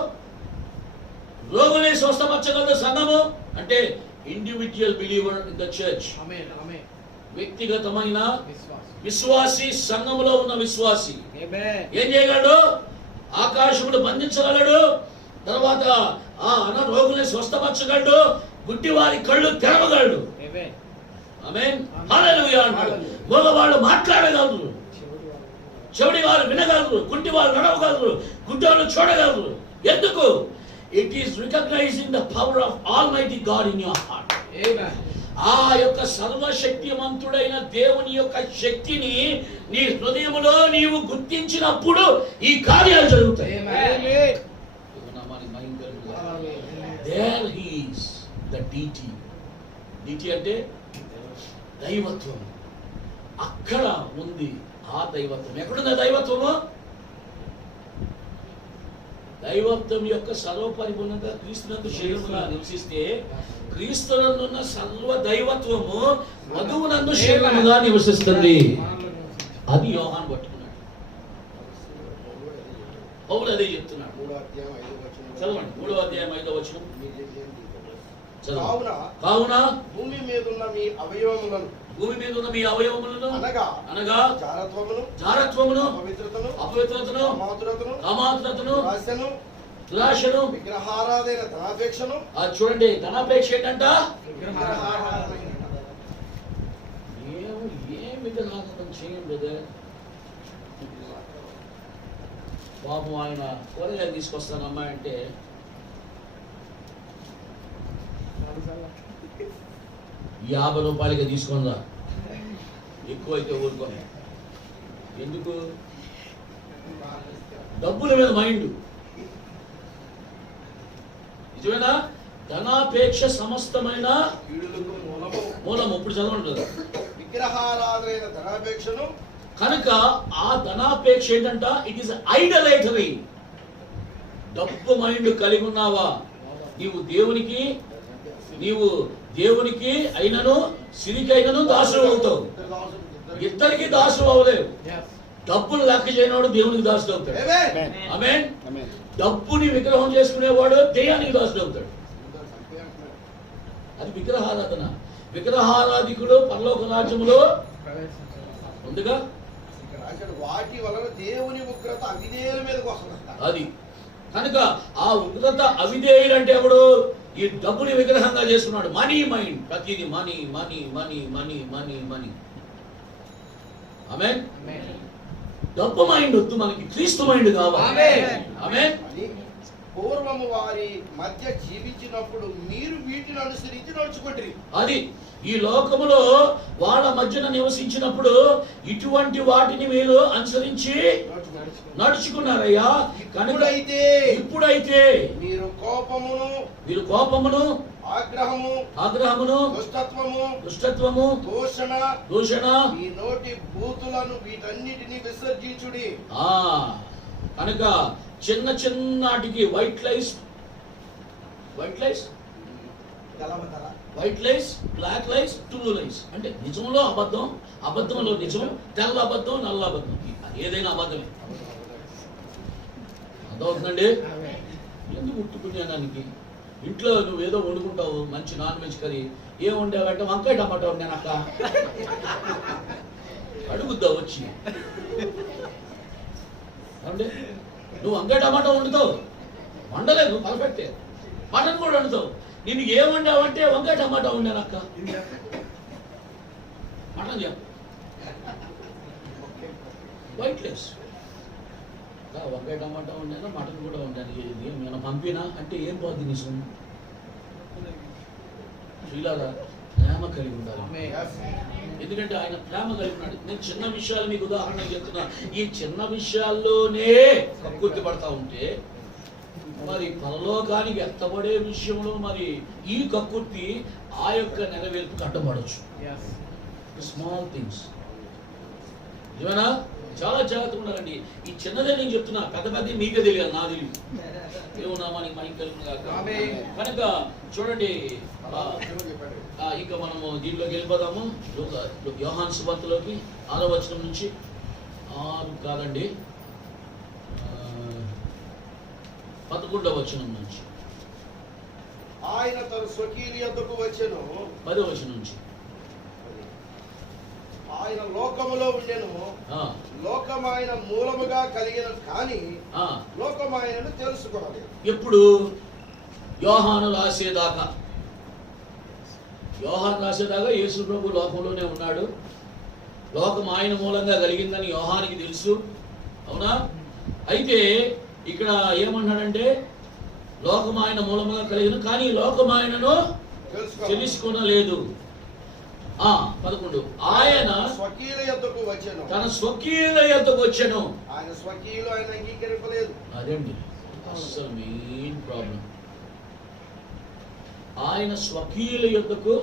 రోగుల్ని స్వస్థపరచగలదు సంఘము. అంటే individual believer in the church, వ్యక్తిగతమైన విశ్వాసి, సంఘములో ఉన్న విశ్వాసి ఏం చేయగలడు? ఆకాశములు బంధించగలడు, తర్వాత రోగుల్ని స్వస్థపరచగలడు, గుడ్డి వారి కళ్ళు తెరవగలడు. ఆమేన్, హల్లెలూయా అంటాడు. మగవాళ్ళు మాట్లాడగలరు, చెవిడి వారు వినగలరు, కుంటి వారు నడవగలరు, గుడ్డోళ్ళు చూడగలరు. ఎందుకు? It is recognizing the power of almighty God in your heart. ఆ యొక్క సర్వశక్తిమంతుడైన దేవుని యొక్క శక్తిని నీ హృదయములో నీవు గుర్తించినప్పుడు ఈ కార్యాలు జరుగుతాయి. There he is, the deity. deity అంటే దైవత్వం. అక్కడ ఉంది ఆ దైవత్వం. ఎక్కడుంది దైవత్వము? దైవత్వం యొక్క సర్వపరిపూర్ణత క్రీస్తునందు శరీరముగా నివసిస్తే క్రీస్తునందున్న సర్వ దైవత్వము వధువునందు శరీరముగా నివసిస్తుంది. అది యోహాను పట్టుకున్నాడు. పౌలు అదే చెప్తున్నాడు. 3వ అధ్యాయం 5వ వచనం. కావున భూమి మీద ఉన్న మీ అవయవములను అనగా జారత్వమును, అపవిత్రతను, అమాతురతను, దురాశను, విగ్రహారాధన, ధనాపేక్షను. అది చూడండి, ధనాపేక్ష ఏంటంట? ఏం విగ్రహారాధన చేయం బ్రదర్. బాబు ఆయన కూరగాయలు తీసుకొస్తానమ్మా అంటే ₹50 తీసుకుందా, ఎక్కువైతే ఊరుకోని. ఎందుకు? డబ్బుల మీద మైండ్. నిజమేనా? ధనాపేక్ష సమస్తమైన మూలము. ఇప్పుడు చదవండి. విగ్రహారాధన, ధనాపేక్షను. కనుక ఆ ధనాపేక్ష ఏంటంట? It is idolatry. డబ్బు మైండ్ కలిగి ఉన్నావా నీవు దేవునికి అయినను సిరికైనను దాసుడు అవుతావు. ఇద్దరికి దాసుడు అవ్వలేవు. డబ్బులు లెక్క చేయనివాడు దేవునికి దాసుడు అవుతాడు. ఆమేన్. డబ్బుని విగ్రహం చేసుకునేవాడు దెయ్యానికి దాసుడు అవుతాడు. అది విగ్రహారాధన. విగ్రహారాధికుడు పరలోక రాజ్యములో ముందుగా వాటి వలన దేవుని ఉగ్రత అవిధేయుల మీదకి వస్తుంది. అది కనుక ఆ ఉగ్రత అవిధేయుడు అంటే ఎవడు? ఈ డబ్బుని విగ్రహంగా చేసుకున్నాడు. మనీ మైండ్, ప్రతిదీ money money money money money money. Amen. డబ్బు మైండ్ వద్దు మనకి, క్రీస్తు మైండ్ కావాలి. ఆమేన్. పూర్వము వారి మధ్య జీవించినప్పుడు మీరు వీటిని అనుసరించి నడుచుకుంటారు. అది ఈ లోకములో వాళ్ళ మధ్యన నివసించినప్పుడు ఇటువంటి వాటిని మీరు అనుసరించి నడుచుకున్నారయ్యా. ఇప్పుడైతే మీరు కోపమును, ఆగ్రహమును, దుష్టత్వము, దూషణ, మీ నోటి బూతులను వీటన్నిటిని విసర్జించుడి. కనుక చిన్నాటికి వైట్ లైస్, బ్లాక్ లైస్, ట్రూ లైస్. అంటే నిజంలో అబద్ధం, అబద్ధంలో నిజం, తెల్ల అబద్ధం, నల్ల అబద్ధం. ఏదైనా అబద్ధమే. అర్థమవుతుందండి? ఎందుకు ఉట్టుకునేదానికి? ఇంట్లో నువ్వేదో వండుకుంటావు, మంచి నాన్ వెజ్ కర్రీ. ఏం వండావంటే వంకాయ టమాటా వండాను అక్క. అడుగుద్దా వచ్చి? అంటే నువ్వు వంకాయ టమాటా వండుతావు, వండలేదు పర్ఫెక్టే. మటన్ కూడా వండుతావు. నేను ఏం వండావంటే వంకాయ టమాటా వండాను అక్క. మటన్ చెప్పు, వైట్ లైస్. వంకాయ టమాటా వండాను, మటన్ కూడా వండాను. పంపినా అంటే ఏం పోద్ది నిజం? ప్రియులారా, ప్రేమ కలిగి ఉండాలి. ఎందుకంటే ఆయన ప్రేమ కలిగి ఉన్నాడు. నేను చిన్న విషయాలు మీకు ఉదాహరణ చెప్తున్నా. ఈ చిన్న విషయాల్లోనే కక్కుర్తి పడతా ఉంటే మరి పరలోకానికి ఎత్తబడే విషయంలో మరి ఈ కక్కుర్తి ఆ యొక్క నెరవేర్పుకి అడ్డపడవచ్చు. స్మాల్ థింగ్స్ ఏమైనా చాలా జాగ్రత్తగా ఉండాలండి. ఈ చిన్నదే నేను చెప్తున్నా, పెద్ద పెద్ద మీకే తెలియాలి, నా తెలియదు. ఏమున్నామని మనకి కలుగుతుంది కనుక చూడండి. ఇంకా మనము దీంట్లోకి వెళ్ళిపోదాము. యోహాను సువార్తలోకి 6వ వచనం నుంచి 6 కాదండి 11వ వచనం నుంచి. ఆయన తన స్వకీయుల యొద్దకు వచ్చెను. 10వ వచనం నుంచి. ఆయన లోకములో ఉండెను, లోకం ఆయన మూలముగా కలిగిన కానీ లోకం ఆయనను తెలుసుకొనలేదు. ఎప్పుడు? యోహాను రాసేదాకా. యోహాను రాసేదాకా యేసు ప్రభు లోకంలోనే ఉన్నాడు. లోకం ఆయన మూలంగా కలిగిందని యోహానికి తెలుసు, అవునా? అయితే ఇక్కడ ఏమన్నాడంటే లోకం ఆయన మూలముగా కలిగిన కానీ లోకం ఆయనను తెలుసుకొనలేదు. 11 ఆయన స్వకీయుల యొద్దకు వచ్చెను, తన స్వకీయుల యొద్దకు వచ్చెను. ఆయన స్వకీయులు ఆయన అంగీకరింపలేదు. అదండి అసలు మెయిన్ ప్రాబ్లం. ఆయన స్వకీయుల యొద్దకు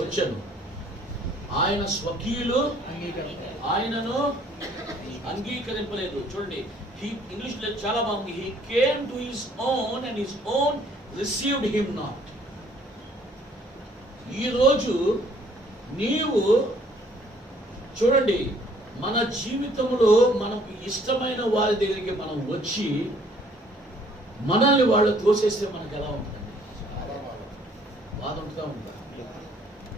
వచ్చెను, ఆయన స్వకీయులు ఆయనను అంగీకరింపలేదు. చూడండి, ఇంగ్లీష్ లో చాలా బాగుంది. He came to his own and his own received him not. ఈరోజు నీవు చూడండి, మన జీవితంలో మనకు ఇష్టమైన వారి దగ్గరికి మనం వచ్చి మనల్ని వాళ్ళు తోసేస్తే మనకు ఎలా ఉంటుందండి? బాధ ఉంటుందా? ఉంటా.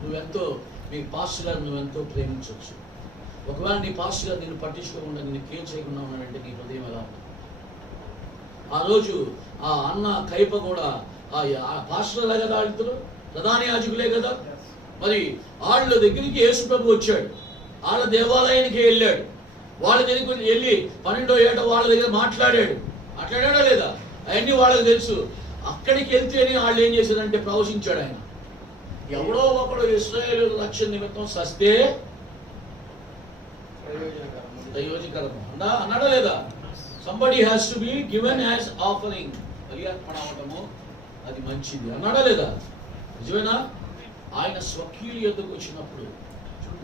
నువ్వెంతో మీ పాస్టర్ గారు నువ్వెంతో ప్రేమించవచ్చు. ఒకవేళ నీ పాస్టర్ గారు నేను పట్టించుకోకుండా నేను కేర్ చేయకుండా ఉన్నాడంటే నీ హృదయం ఎలా ఉంటుంది? ఆ రోజు ఆ అన్న కైప కూడా ఆ పాస్టర్లే కదా, ఆడుతున్నారు ప్రధాన యాజకులే కదా. మరి వాళ్ళ దగ్గరికి యేసు ప్రభు వచ్చాడు, వాళ్ళ దేవాలయానికి వెళ్ళాడు, వాళ్ళ దగ్గరికి వెళ్ళి 12వ ఏట వాళ్ళ దగ్గర మాట్లాడాడా లేదా అవన్నీ వాళ్ళకి తెలుసు. అక్కడికి వెళ్తేనే వాళ్ళు ఏం చేశారంటే ప్రవశించాడు ఆయన. ఎవడో ఒకడు ఇశ్రాయేలు రక్షణ నిమిత్తం సస్తే ప్రయోజనకరం అన్నాడా లేదా? Somebody has to be given as offering. బలియార్పణ అవటము అది మంచిది అన్నాడా లేదా? నిజమేనా? ఆయన స్వకీయుల యొద్దకు వచ్చినప్పుడు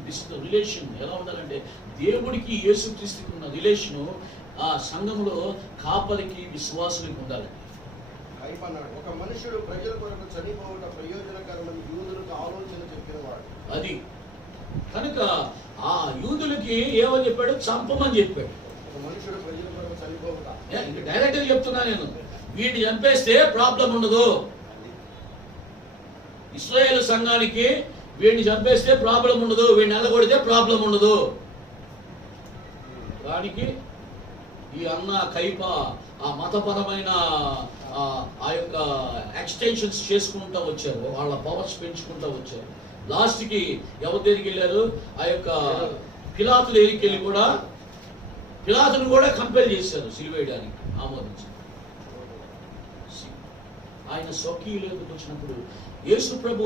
దిస్ రిలేషన్ ఎలా ఉండాలంటే దేవుడికి యేసుక్రీస్తుకి ఉన్న రిలేషను ఆ సంఘంలో కాపరికి విశ్వాసులకు ఉండాలి. ఒక మనుషుడు ప్రజల కొరకు చనిపోవట ప్రయోజనకరమని యూదులకు ఆలోచన చెప్పినవాడు. అది కనుక ఆ యూదులకి ఏమని చెప్పాడు? చంపమని చెప్పాడు. ఒక మనుషుడు ప్రజల కొరకు చనిపోవట డైరెక్ట్ గా చెప్తున్నా నేను, వీటిని చంపేస్తే ప్రాబ్లం ఉండదు. ఇశ్రాయేలు సంఘానికి వీడిని చంపేస్తే ప్రాబ్లం ఉండదు, వీడిని నెలకొడితే ప్రాబ్లం ఉండదు. దానికి ఈ అన్న కైప ఆ మతపరమైన ఆ యొక్క ఎక్స్టెన్షన్స్ చేసుకుంటూ వచ్చారు, వాళ్ళ పవర్స్ పెంచుకుంటూ వచ్చారు. లాస్ట్కి ఎవరి దగ్గరికి వెళ్ళారు? ఆ యొక్క పిలాతు దగ్గరికి వెళ్ళి కూడా పిలాతును కూడా కంపేర్ చేశారు సిలువేయడానికి, ఆమోదించారు. ఆయన స్వకీయులకు వచ్చినప్పుడు యేసు ప్రభు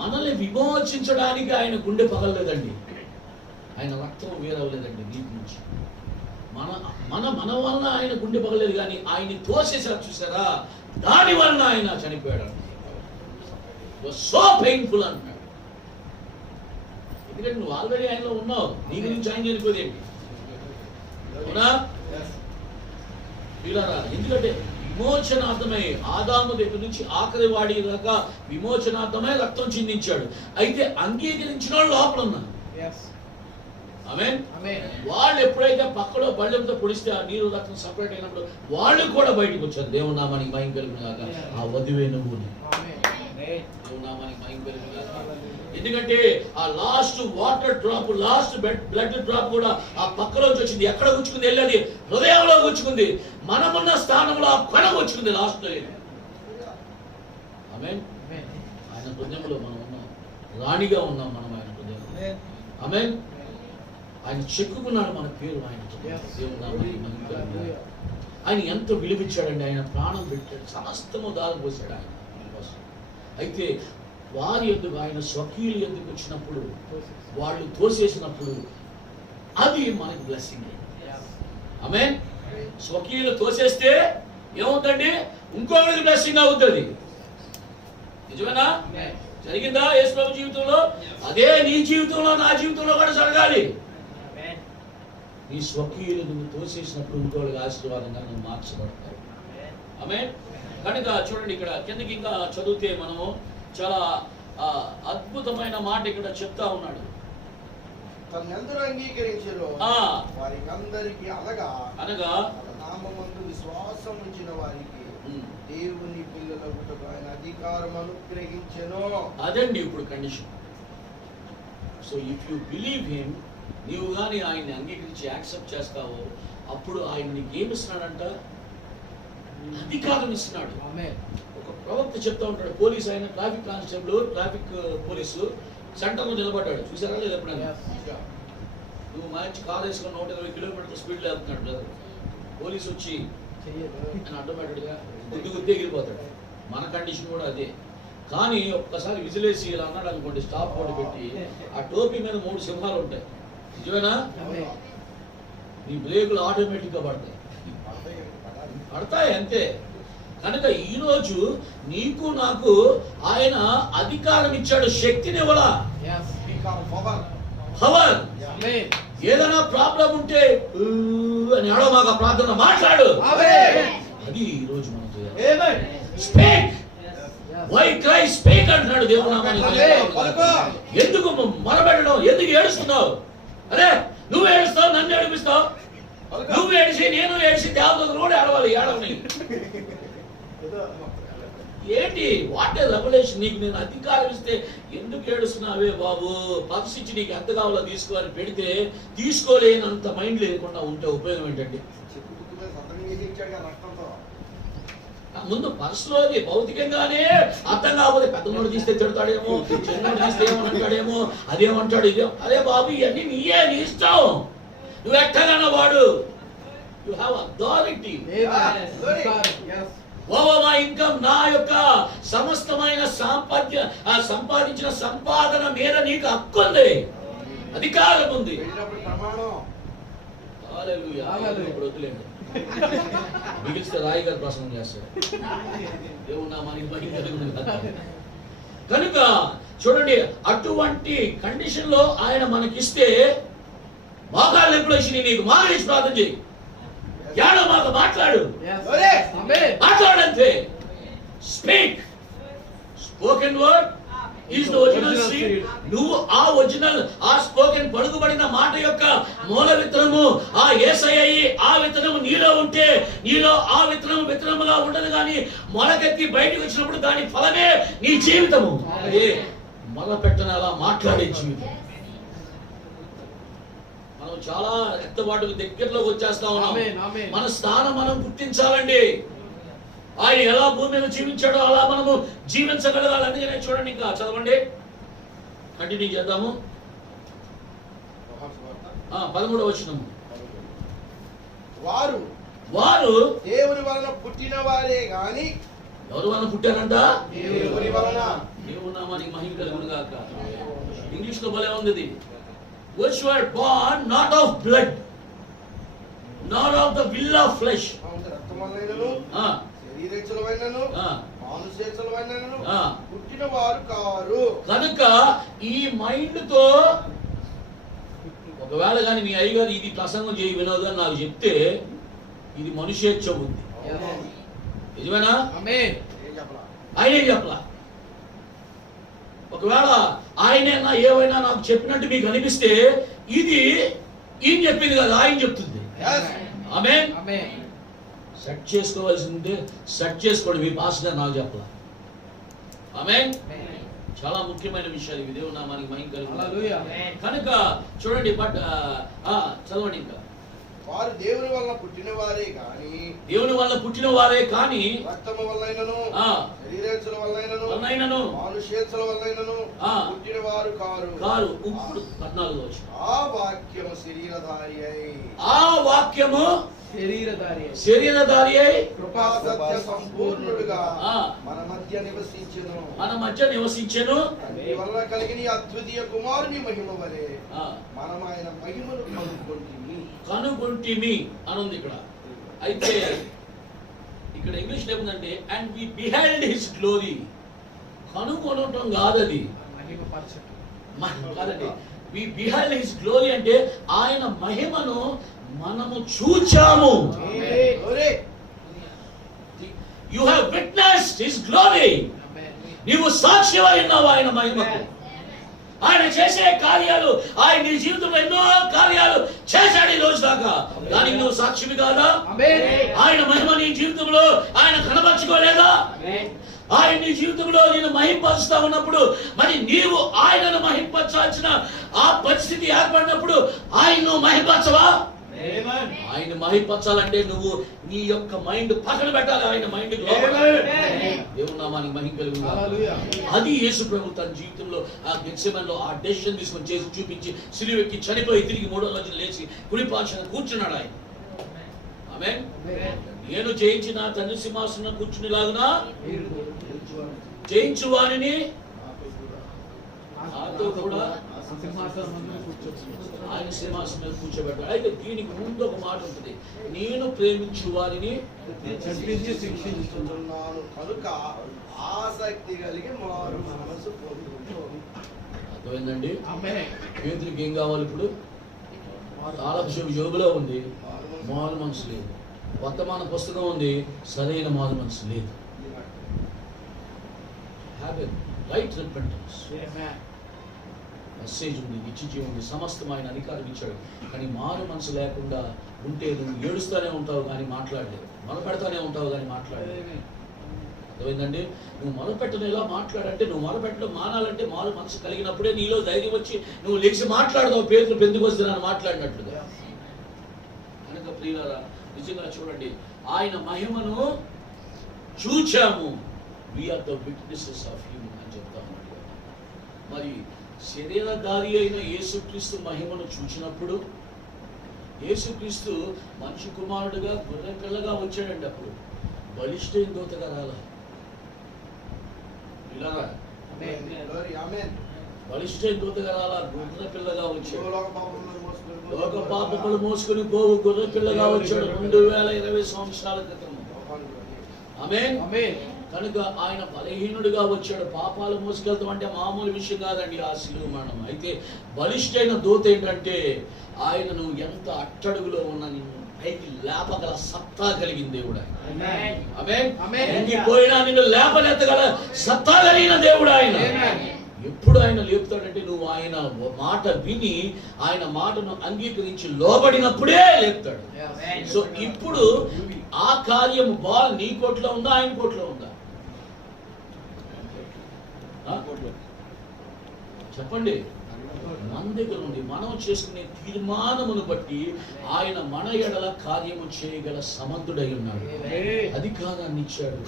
మనల్ని విమోచించడానికి ఆయన గుండె పగలలేదండి, ఆయన రక్తం వేరవలేదండి నీటి నుంచి. మన వలన ఆయన గుండె పగలేదు, కానీ ఆయన్ని తోసేసారు చూసారా, దాని వలన ఆయన చనిపోయాడు. సో పెయిన్ఫుల్ అంటున్నాడు. ఎందుకంటే నువ్వు ఆల్రెడీ ఆయనలో ఉన్నావు, నీ గురించి ఆయన చనిపోయేది అవునా? ఎందుకంటే విమోచనార్థమై ఆదాము దగ్గర నుంచి ఆఖరి వాడి దాకా విమోచనార్థమై రక్తం చిందించాడు. అయితే అంగీకరించిన వాళ్ళు లోపల ఉన్నారు. ఆమేన్. వాళ్ళు ఎప్పుడైతే పక్కలో బళ్ళెంతో పొడిస్తే ఆ నీరు రక్తం సపరేట్ అయినప్పుడు వాళ్ళు కూడా బయటకు వచ్చారు. దేవుని నామానికి మహిమ కలుగును గాక. ఆ వధువే నువ్వు. దేవుని నామానికి మహిమ కలుగును గాక. ఎందుకంటే ఆ last water drop, last blood drop కూడా ఆ పక్కలోంచి వచ్చింది. ఎక్కడ గుచ్చుకుంది? వెళ్ళది హృదయంలో గుచ్చుకుంది. మనమున్న స్థానంలో ఆ కొన గుచ్చుకుంది లాస్ట్ లో. ఆమేన్. ఆయన హృదయంలో మనం ఉన్నాం, రాణిగా ఉన్నాం మనం ఆయన హృదయంలో. ఆమేన్. ఆయన చెక్కుకున్నాడు మన పేరు ఆయన. ఆయన ఎంత విలువిచ్చాడండి, ఆయన ప్రాణం పెట్టాడు, సమస్తము దారిపోసాడు ఆయన కోసం. అయితే వారి ఎందుకు ఆయన స్వకీయులు ఎందుకు వచ్చినప్పుడు, వాళ్ళు తోసేసినప్పుడు అది మనకి బ్లెస్సింగ్. ఆమేన్. స్వకీయులు తోసేస్తే ఏమవుతుంది? ఇంకొకరికి బ్లెస్సింగ్ అవుతుంది. నిజమేనా? జరిగిందా యేసు ప్రభు జీవితంలో? అదే నీ జీవితంలో, నా జీవితంలో కూడా జరగాలి. నీ స్వకీయులు నువ్వు తోసేసినప్పుడు ఇంకోళ్ళకి ఆశీర్వాదంగా నువ్వు మార్చబడతావు. ఆమేన్. కనుక చూడండి, ఇక్కడ కిందకి ఇంకా చదివితే మనము చాలా అద్భుతమైన మాట ఇక్కడ చెప్తా ఉన్నాడు. తన్నెందరూ అంగీకరించారో వారికి అందరికి అనగా నామమందు విశ్వాసం ఉంచిన వారికి దేవుని పిల్లలకు ఆయన అధికారం అనుగ్రహించెను. అదండి ఇప్పుడు condition. So if you believe him, నీవు కానీ ఆయన్ని అంగీకరించి యాక్సెప్ట్ చేస్తావో అప్పుడు ఆయన నీకు ఏమిస్తున్నాడంట? అధికారం ఇస్తున్నాడు. ఒక ప్రవక్త చెప్తా ఉంటాడు, పోలీస్ ఆయన ట్రాఫిక్ కానిస్టేబుల్, ట్రాఫిక్ పోలీసు సెంటర్లో నిలబడ్డాడు, చూసారా లేదు ఎప్పుడైనా? నువ్వు మంచి కార్ వేసుకుని 120 కిలోమీటర్ల స్పీడ్లో వెళ్తున్నాడు బ్రదర్, పోలీసు వచ్చి ఆటోమేటిక్గా గుద్దు ఎగిరిపోతాడు. మన కండిషన్ కూడా అదే. కానీ ఒక్కసారి విజిలేసి ఇలా అన్నాడు అనుకోండి, స్టాప్ బోర్డు పెట్టి, ఆ టోపీ మీద 3 సింహాలు ఉంటాయి. నిజమేనా? నీ బ్రేకులు ఆటోమేటిక్గా పడతాయి అంతే. కనుక ఈరోజు నీకు నాకు ఆయన అధికారం ఇచ్చాడు, శక్తిని ఇవ్వలా. పవర్. ఏదైనా ప్రాబ్లం ఉంటే అని మాకు ప్రార్థన మాట్లాడు, అది ఈరోజు మనం చేయాలి. స్పీక్. వై క్రై స్పీక్ అంటున్నాడు దేవుడు నామానికి. ఎందుకు మొరబెట్టడం? ఎందుకు ఏడుస్తున్నావు? అరే నువ్వు ఏడుస్తావు, నన్ను ఏడిపిస్తావు. నువ్వు ఏడిసి నేను ఏడిసి దేవతలు కూడా ఏడవాలి. ఏడవని ఏంటి? What a revolution. నీకు నేను అధికారం ఇస్తే ఎందుకు ఏడుస్తున్నావే బాబు? పర్సిచ్చి నీకు ఎంత కావాలో తీసుకోవాలని పెడితే తీసుకోలేనంత మైండ్ లేకుండా ఉంటే ఉపయోగం ఏంటండి? ముందు పర్సులోది భౌతికంగానే అర్థం కాకపోతే పెద్దనోడు తీస్తే తిడతాడేమో, చిన్నోడు తీస్తే ఏమంటాడేమో, అదేమంటాడు ఇదే. అదే బాబు ఇవన్నీ నీయే, నీ ఇష్టం. నువ్వు ఎట్టగన్నా వాడు. You have authority. Over income, నా యొక్క సమస్తమైన సంపాదించిన సంపాదన మీద నీకు హక్కు ఉంది, అధికారం ఉంది. ఇప్పుడు వద్దులేండి, మిగిలిస్తే రాయి గారు ప్రసంగం చేస్తాడు. దేవుడు నామానికి మహిమ కలుగును గాక. కనుక చూడండి, అటువంటి కండిషన్ లో ఆయన మనకిస్తే మోకాళ్ళు ఎప్పుడు వచ్చి నీకు మానేసి ప్రార్థన చేయి. ఏడో మాకు మాట్లాడు, మాట్లాడంతే. Speak. Spoken word is the original seed. నువ్వు ఆ ఒరిజినల్, ఆ స్పోకెన్ పలుకుబడిన మాట యొక్క మూల విత్తనము, ఆ యేసయ్య ఆ విత్తనము నీలో ఉంటే, నీలో ఆ విత్తనముగా ఉండదు. కానీ మొలకెత్తి బయటకు వచ్చినప్పుడు దాని ఫలమే నీ జీవితము. అదే మొలపెట్టని అలా మాట్లాడే జీవితం. మనం చాలా రెత్తబాటుకు దగ్గరలోకి వచ్చేస్తా ఉన్నాం. మన స్థానం మనం గుర్తించాలండి. ఆయన ఎలా భూమి మీద జీవించాడో అలా మనము జీవించగలగాలి. అందుకనే చూడండి, ఇంకా చదవండి, కంటిన్యూ చేద్దాము. 13వ వచనం. వారు దేవుని వలన పుట్టిన వారే గాని. ఎవరి వలన పుట్టారంట? దేవుని వలన. దేవుని నామానికి మహిమ కలుగును గాక. ఇంగ్లీష్ లో భలే ఉంది ఇది. Which were born not of blood, nor of the will of flesh. పుట్టిన వారు కారు. కనుక ఈ మైండ్ తో ఒకవేళ కానీ మీ అయ్యగారు ఇది ప్రసంగం చేయి వినోద్ అని నాకు చెప్తే, ఇది మనుష్యేచ్ఛ ఉంది. నిజమేనా? ఆయనే చెప్పలా. ఒకవేళ ఆయనే ఏవైనా నాకు చెప్పినట్టు మీకు అనిపిస్తే, ఇది ఈయన చెప్పింది కదా, ఆయన చెప్తుంది. ఆమేన్. సెట్ చేసుకోవాల్సిందే సెట్ చేసుకోండి. మీ పాస్టర్ గారు నాకు చెప్పలా. ఆమేన్. చాలా ముఖ్యమైన విషయాలు ఇవి. దేవుని నామానికి మహిమ కలుగును. కనుక చూడండి, బట్ చదవండి ఇంకా. వారు దేవుని వలన పుట్టిన వారే కానీ, దేవుని వల్ల పుట్టిన వారే కానీ, రక్తము వల్లైనను, శరీరేచ్ఛల వల్లైనను, మానుషేచ్ఛల వల్లైనను పుట్టిన వారు కారు. ఇప్పుడు 14వ వచనం. ఆ వాక్యము శరీరధారి అయి. ఆ వాక్యము శరీరధారి అయి కృపా సత్య సంపూర్ణుడుగా ఆ, మన మధ్య నివసించెను. మన మధ్య నివసించెను. తండ్రి వల్ల కలిగిన ఈ అద్వితీయ కుమారుని మహిమ వలె ఆ, మనం ఆయన మహిమను కనుగొంటిమి అని ఉంది ఇక్కడ. అయితే ఇక్కడ ఇంగ్లీష్ ఏముందంటే అండ్ వి బిహైల్డ్ హిస్ గ్లోరీ. కనుగొనటం కాదది, కాదండి. వి బిహైల్డ్ హిస్ గ్లోరీ అంటే ఆయన మహిమను మనము చూచాము. You have witnessed his glory. నీవు సాక్షివై ఉన్నావు ఆయన మహిమకు. ఆయన చేసే కార్యాలు, ఆయన నీ జీవితంలో ఎన్నో కార్యాలు చేశాడు ఈ రోజు దాకా. దానికి నువ్వు సాక్షివి కాదా? ఆయన మహిమ నీ జీవితంలో ఆయన కనబరుచుకోలేదా? ఆయన నీ జీవితంలో నేను మహింపరుస్తా ఉన్నప్పుడు మరి నీవు ఆయనను మహింపరచాల్సిన ఆ పరిస్థితి ఏర్పడినప్పుడు ఆయన్ను మహింపరచవా? ఆయన మహింపరచాలంటే నువ్వు నీ యొక్క మైండ్ పక్కన పెట్టాలి. ఆయన మైండ్ దేవుని నామానికి మహిమ కలుగును. అది యేసు ప్రభు తన జీవితంలో ఆ గెత్సెమనేలో ఆ డెసిషన్ తీసుకొని చేసి చూపించి సిలువెక్కి చనిపోయి తిరిగి మూడో రోజున లేచి కుడిపార్శ్వన కూర్చున్నాడు ఆయన. ఆమేన్. నేను జయించిన తండ్రి సింహాసనం కూర్చునిలాగునా జయించు వారిని నాతో కూడా ఆయన సింహాసనం మీద కూర్చోబెట్టాడు. అయితే దీనికి ముందు ఒక మాట ఉంటుంది, నేను ప్రేమించు వారిని శిక్షించుచున్నాను కనుక ఆసక్తి కలిగి మారు మనసు పొందుము. అర్థమైందండి? పేతురికి ఏం కావాలి ఇప్పుడు? తాళపు జోబులో ఉంది, మారు మనసు లేదు. వర్తమాన పుస్తకం ఉంది, సరైన మారు మనసు లేదు. Have a right repentance. Message ఉంది, నిత్య ఉంది, సమస్తం ఆయన అధికారం ఇచ్చాడు. కానీ మారు మనసు లేకుండా ఉంటే నువ్వు ఏడుస్తూనే ఉంటావు కానీ మాట్లాడలేవు, మొరపెడతానే ఉంటావు కానీ మాట్లాడలేవు. అర్థమైందండి? నువ్వు మొరపెట్టను ఎలా మాట్లాడంటే, నువ్వు మొరపెట్టడం మానాలంటే మారు మనసు కలిగినప్పుడే నీలో ధైర్యం వచ్చి నువ్వు లేచి మాట్లాడదావు. పేతురు పెందుకొస్తున్నాను మాట్లాడినట్లుగా. కనుక ప్రియులారా, నిజంగా చూడండి, ఆయన మహిమను చూచాము. We are the witnesses of him అని చెప్తా ఉన్నాడు. మరి శరీరధారి అయిన యేసుక్రీస్తు మహిమను చూచినప్పుడు, యేసుక్రీస్తు మనిషి కుమారుడుగా గొర్రె పిల్లగా వచ్చాడండి. అప్పుడు బలిష్ఠైన దూతగా రాలా. ఇలాగా బలిష్ఠైన దూతగా రాలా, గొర్రె పిల్లగా వచ్చాడు. లోక పాపములు మోసుకుని పోవు గొర్రె పిల్లగా వచ్చాడు 2020 సంవత్సరాల క్రితం. ఆమేన్. కనుక ఆయన బలహీనుడిగా వచ్చాడు. పాపాలు మోసుకెళ్తాం అంటే మామూలు విషయం కాదండి ఆ శిలువ మరణం. అయితే బలిష్ఠైన దూత ఏంటంటే ఆయనను ఎంత అట్టడుగులో ఉన్న నిన్ను పైకి లేపగల సత్తా కలిగిన దేవుడు ఆయన. ఆమేన్. పోయినా నిన్ను లేపనెత్తగల సత్తా కలిగిన దేవుడు ఆయన. ఎప్పుడు ఆయన లేపుతాడంటే నువ్వు ఆయన మాట విని ఆయన మాటను అంగీకరించి లోబడినప్పుడే లేపుతాడు. సో ఇప్పుడు ఆ కార్యం బాల్ నీ కోట్లో ఉందా, ఆయన కోట్లో ఉందా? చెప్పండి. మన దగ్గర నుండి మనం చేసుకునే తీర్మానమును బట్టి ఆయన మన ఎడల కార్యము చేయగల సమర్థుడై ఉన్నాడు. అధికారాన్ని ఇచ్చాడు.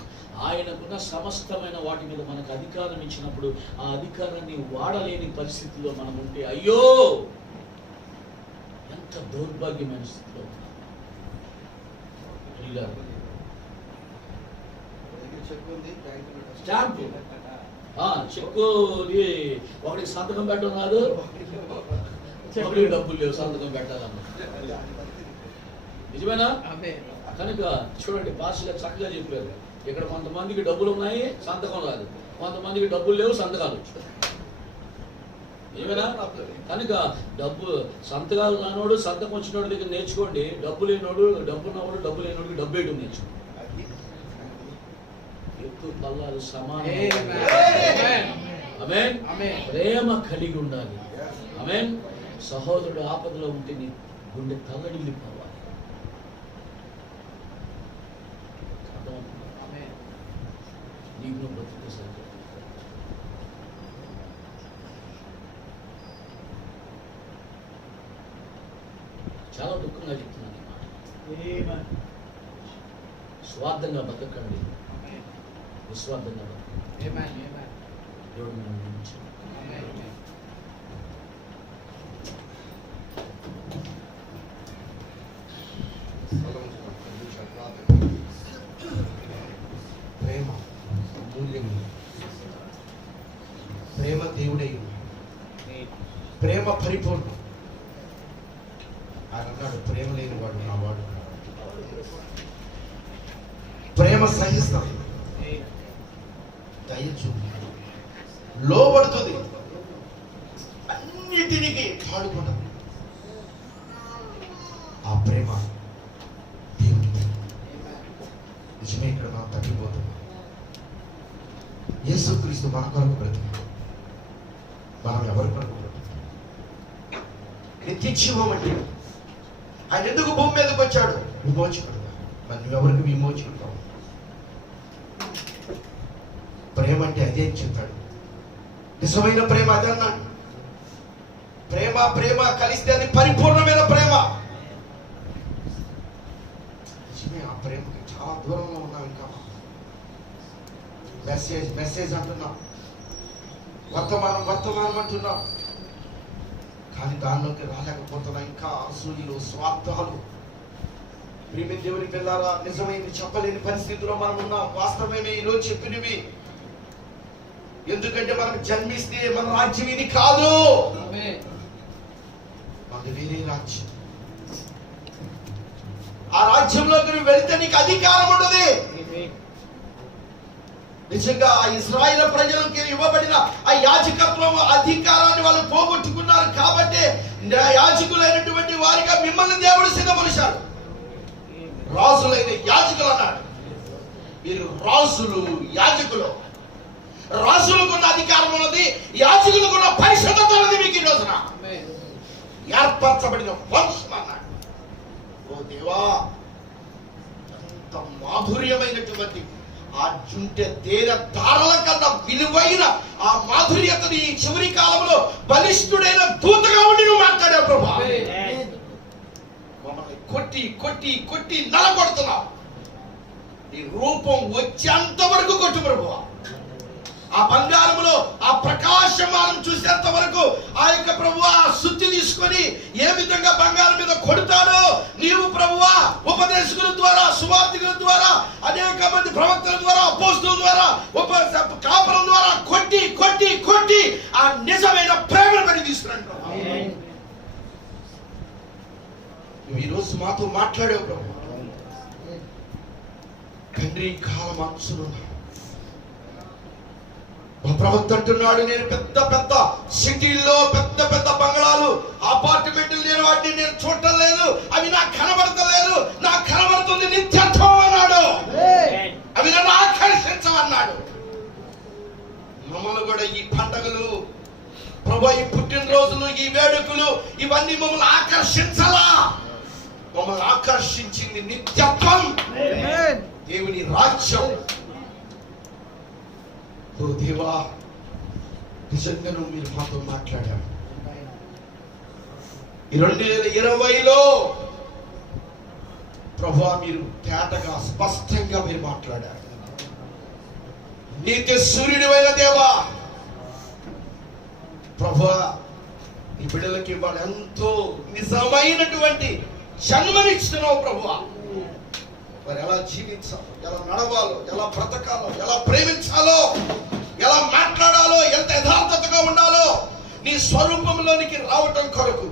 ఆయనకున్న సమస్తమైన వాటి మీద మనకు అధికారం ఇచ్చినప్పుడు ఆ అధికారాన్ని వాడలేని పరిస్థితిలో మనం ఉంటే అయ్యో ఎంత దౌర్భాగ్యమైన స్థితిలో ఉన్నాం. స్టాంపు చెక్కు ఒకటికి సంతకం పెట్టడం రాదు, ఒకటికి డబ్బులు లేవు సంతకం పెట్టాలన్న. నిజమేనా? కనుక చూడండి, పాస్టర్ గారు చక్కగా చెప్పారు. ఇక్కడ కొంతమందికి డబ్బులు ఉన్నాయి, సంతకం రాదు. కొంతమందికి డబ్బులు లేవు, సంతకాలు వచ్చాయి. నిజమేనా? కనుక డబ్బు సంతకాలు రానోడు సంతకం వచ్చినోడు దగ్గర నేర్చుకోండి. డబ్బు లేనోడు డబ్బు ఉన్నవాడు డబ్బు లేనోడికి డబ్బు వేయడం నేర్చుకోండి. ఎత్తు పల్లాలు సమానం. ఆమేన్. ప్రేమ కలిగి ఉండాలి. ఆమేన్. సహోదరుడు ఆపదలో ఉంటే నీ గుండె తల్లడిల్లిపోవాలి. నీకు నువ్వు బ్రతికే సరిగ్గా చాలా దుఃఖంగా చెప్తున్నాను ఈ మాట. స్వార్థంగా బతకండి, నిస్వార్థంగా బతకండి. దేవుడు మిమ్మల్ని దీవించాడు. పరిపూర్ణం. ఆయన అన్నాడు, ప్రేమ లేని వాడు నా వాడు. ప్రేమ సహిస్తుంది, దయ చూపి, లోబడుతుంది, అన్నిటినికి పాడుకుంటుంది. ఆ ప్రేమ దేవుని. నిజమే, ఇక్కడ మనం తగ్గిపోతున్నాం. యేసుక్రీస్తు మన కొరకు బ్రతికాడు, మనం ఎవరి కొరకు బ్రతుకుతాం? నిత్యజీవం అంటే ఆయన ఎందుకు భూమి మీదకి వచ్చాడు? విమోచకుడుగా. మరి నువ్వెవరికి విమోచకుడు? ప్రేమ అంటే అదే చెప్తాడు. నిజమైన ప్రేమ అదే అన్నాడు. ప్రేమ ప్రేమ కలిస్తే అది పరిపూర్ణమైన ప్రేమ. నిజమే, ఆ ప్రేమకి చాలా దూరంలో ఉన్నాం. ఇంకా మెసేజ్ అంటున్నాం, వర్తమానం అంటున్నాం, కానీ దానిలోకి రాలేకపోతున్నా. ఇంకా అసూయలు, స్వార్థాలు. ప్రియమైన దేవుని పిల్లారా, నిజమైనది చెప్పలేని పరిస్థితిలో మనం ఉన్నాం. వాస్తవమే ఈరోజు చెప్పినవి. ఎందుకంటే మనకు జన్మిస్తే మన రాజ్యం ఇది కాదు, మనది వేరే రాజ్యం. ఆ రాజ్యంలోకి నువ్వు వెళితే నీకు అధికారం ఉండదు. నిజంగా ఆ ఇశ్రాయేలు ప్రజలకు ఇవ్వబడిన ఆ యాజకత్వం అధికారాన్ని వాళ్ళు పోగొట్టుకున్నారు. కాబట్టి యాజకులైనటువంటి వారిగా మిమ్మల్ని దేవుడు సిద్ధపరిచాడు. రాజులైన యాజకులు అన్నాడు. మీరు రాజులు, యాజకులు. రాజులకున్న అధికారం ఉన్నది, యాజకులకున్న పరిశుద్ధత ఉన్నది మీకు ఈ రోజున. ఏర్పరచబడిన వంశం అన్నాడు. ఓ దేవా, అంత మాధుర్యమైనటువంటి ఆ జుంటె తేనె ధారల కన్నా విలువైన ఆ మాధుర్యతని ఈ చివరి కాలంలో బలిష్ఠుడైన దూతగా ఉండి నువ్వు మాట్లాడావు ప్రభా. మమ్మల్ని కొట్టి కొట్టి కొట్టి నలగొడుతున్నావు. నీ రూపం వచ్చేంత వరకు కొట్టు ప్రభువా. ఆ బంగారములో ఆ ప్రకాశమానం చూసేంత వరకు ఆ యొక్క ప్రభువా శుద్ధి తీసుకొని ఏ విధంగా బంగారం మీద కొడతాడో నీవు ప్రభువా ఉపదేశకుల ద్వారా, సువార్తికుల ద్వారా, అనేక మంది ప్రవక్తల ద్వారా, అపోస్తుల ద్వారా, కాపరుల ద్వారా కొట్టి కొట్టి కొట్టి ఆ నిజమైన ప్రేమను బట్టి తీసుకున్నాడు. నువ్వు ఈరోజు మాతో మాట్లాడావు ప్రభు. తండ్రి, కాలం అంచులున్నా మా ప్రవక్త అంటున్నాడు, నేను పెద్ద పెద్ద సిటీల్లో పెద్ద పెద్ద బంగళాలు, అపార్ట్మెంట్లు నేను వాటిని నేను చూడటం లేదు, అవి నాకు కనబడతలేదు. నాకు కనబడుతుంది నిత్యత్వం అన్నాడు. అవి నన్ను ఆకర్షించమన్నాడు. మమ్మల్ని కూడా ఈ పండుగలు ప్రభు, ఈ పుట్టినరోజులు, ఈ వేడుకలు ఇవన్నీ మమ్మల్ని ఆకర్షించాలా? మమ్మల్ని ఆకర్షించింది నిత్యత్వం, దేవుని రాజ్యం. ఓ దేవా, నిజంగా నువ్వు మీరు మాతో మాట్లాడారు. ఈ 2020లో ప్రభువా మీరు తేటగా స్పష్టంగా మీరు మాట్లాడారు. నీతి సూర్యుడివైన దేవా ప్రభువా, నీ బిడ్డలకి వాళ్ళు ఎంతో నిజమైనటువంటి జన్మనిస్తున్నావు ప్రభువా. మరి ఎలా జీవించాలో, ఎలా నడవాలో, ఎలా బ్రతకాలో, ఎలా ప్రేమించాలో, ఎలా మాట్లాడాలో, ఎంత యథార్థతగా ఉండాలో నీ స్వరూపంలోనికి రావటం కొరకు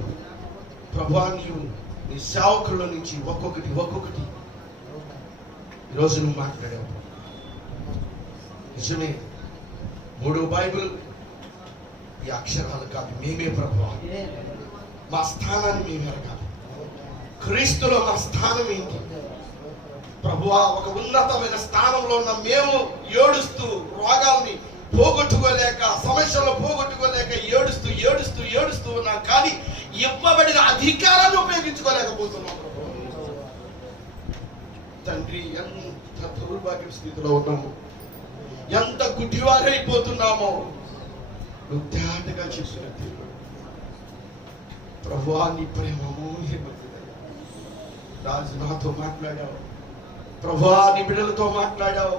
ప్రభువా నీవు నీ సేవకుల నుంచి ఒక్కొక్కటి ఈరోజు నువ్వు మాట్లాడావు. నిజమే, 3 బైబిల్ ఈ అక్షరాలు కాదు, మేమే ప్రభువా. మా స్థానాన్ని మేము ఎరగాలి. క్రీస్తులో మా స్థానం ఏంటి ప్రభువా? ఒక ఉన్నతమైన స్థానంలో ఉన్న మేము ఏడుస్తూ, రోగాల్ని పోగొట్టుకోలేక, సమస్యలు పోగొట్టుకోలేక ఏడుస్తూ ఏడుస్తూ ఏడుస్తూ ఉన్నాం. కానీ ఇవ్వబడిన అధికారాన్ని ఉపయోగించుకోలేకపోతున్నాం. తండ్రి, ఎంత దౌర్భాగ్య స్థితిలో ఉన్నాము, ఎంత గుడ్డివారైపోతున్నామో నువ్వు తేటగా చెప్పినట్టు ప్రభువా. నీ ప్రేమ రాజు నాతో మాట్లాడావు ప్రభువా, నీ బిడ్డలతో మాట్లాడావు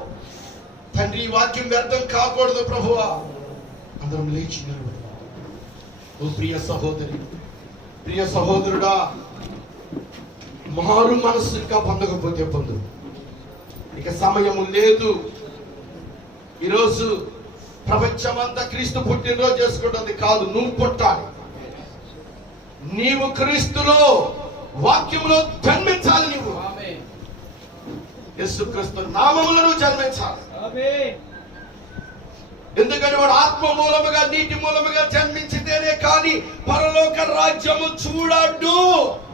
తండ్రి. ఈ వాక్యం వ్యర్థం కాకూడదు ప్రభువా. అందరం లేచి నిలబడు. ఓ ప్రియ సహోదరి, ప్రియ సహోదరుడా, మారు మనస్సు ఇంకా పొందకపోతే పొందు. ఇక సమయము లేదు. ఈరోజు ప్రపంచమంతా క్రీస్తు పుట్టినరోజు చేసుకుంటుంది కాదు, నువ్వు పుట్టాలి. నీవు క్రీస్తులో వాక్యములో జన్మించాలి. నీవు ఆమేన్. యేసుక్రీస్తు నామములో నువ్వు జన్మించాలి. ఆమేన్. ఎందుకంటే వాడు ఆత్మ మూలముగా నీటి మూలముగా జన్మించితేనే కానీ పరలోక రాజ్యము చూడడు.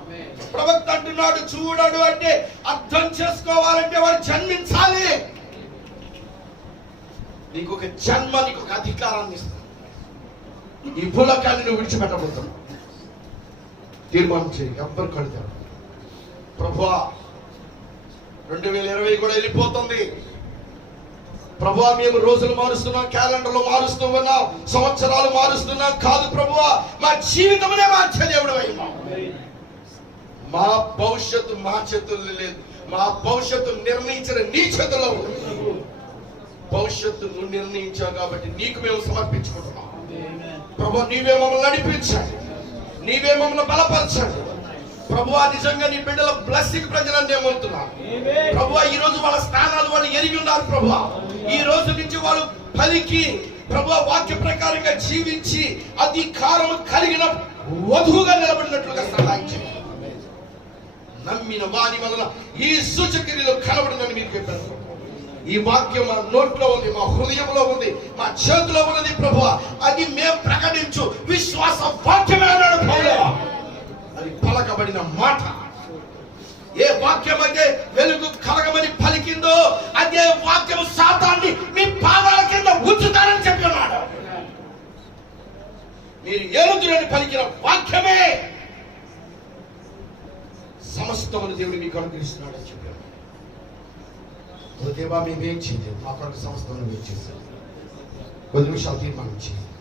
ఆమేన్. ప్రవక్త అంటున్నాడు చూడడు అంటే అర్థం చేసుకోవాలంటే వాడు జన్మించాలి. నీకు ఒక జన్మ, నీకు ఒక అధికారాన్ని ఇస్తాను. ఈ భూలోకాన్ని నువ్వు విడిచిపెట్టబోతున్నావు. తీర్మానం చేయి. ఎవ్వరు కడతారు ప్రభువా 2020 కూడా వెళ్ళిపోతుంది ప్రభువా, మేము రోజులు మారుస్తున్నాం, క్యాలెండర్లు మారుస్తూ ఉన్నాం, సంవత్సరాలు మారుస్తున్నాం. కాదు ప్రభువా, మా జీవితమునే మార్చే దేవుడు అయ్యా. మా భవిష్యత్తు మా చేతుల్లో లేదు, మా భవిష్యత్తు నిర్ణయించిన నీ చేతుల్లో ఉంది. భవిష్యత్తు నువ్వు నిర్ణయించావు కాబట్టి నీకు మేము సమర్పించుకుంటున్నాం. ప్రభువా, నీవే మమ్మల్ని నడిపించండి, నీవే మమ్మల్ని బలపరచండి. ప్రభువా, నిజంగా నీ బిడ్డల బ్లెస్సింగ్ ప్రజలను నేమంటున్నాను ప్రభువా. ఈ రోజు వాళ్ళ స్థానాలు వాళ్ళు ఎరిగి ఉన్నారు ప్రభువా. ఈ రోజు నుంచి వాళ్ళు పలికి ప్రభువా వాక్య ప్రకారంగా జీవించి అధికారం కలిగిన వధువుగా నిలబడినట్లుగా సహాయం చేయండి. నమ్మిన వారి వలన ఈ సూచక్రియలు కనబడినని మీరు చెప్పారు. ఈ వాక్యం మా నోట్లో ఉంది, మా హృదయంలో ఉంది, మా చేతిలో ఉన్నది ప్రభువా. అది మేము ప్రకటించు విశ్వాస వాక్యమే అన్నాడు పౌలు. అది పలకబడిన మాట. ఏ వాక్యం అయితే వెలుగు కలగమని పలికిందో అదే వాక్యం సాతాన్ని మీ పాదాల కింద ఉంచుతారని చెప్పి ఉన్నాడు. మీరు ఏలుదురని పలికిన వాక్యమే సమస్తమును దేవుడు మీకు అనుగ్రహిస్తున్నాడు అని చెప్పారు. దేవా, మేమేం చేయలేదు, మా కొరకు సమస్తమును మేము చేశాం. 10 నిమిషాలు తీర్మానం చేయండి.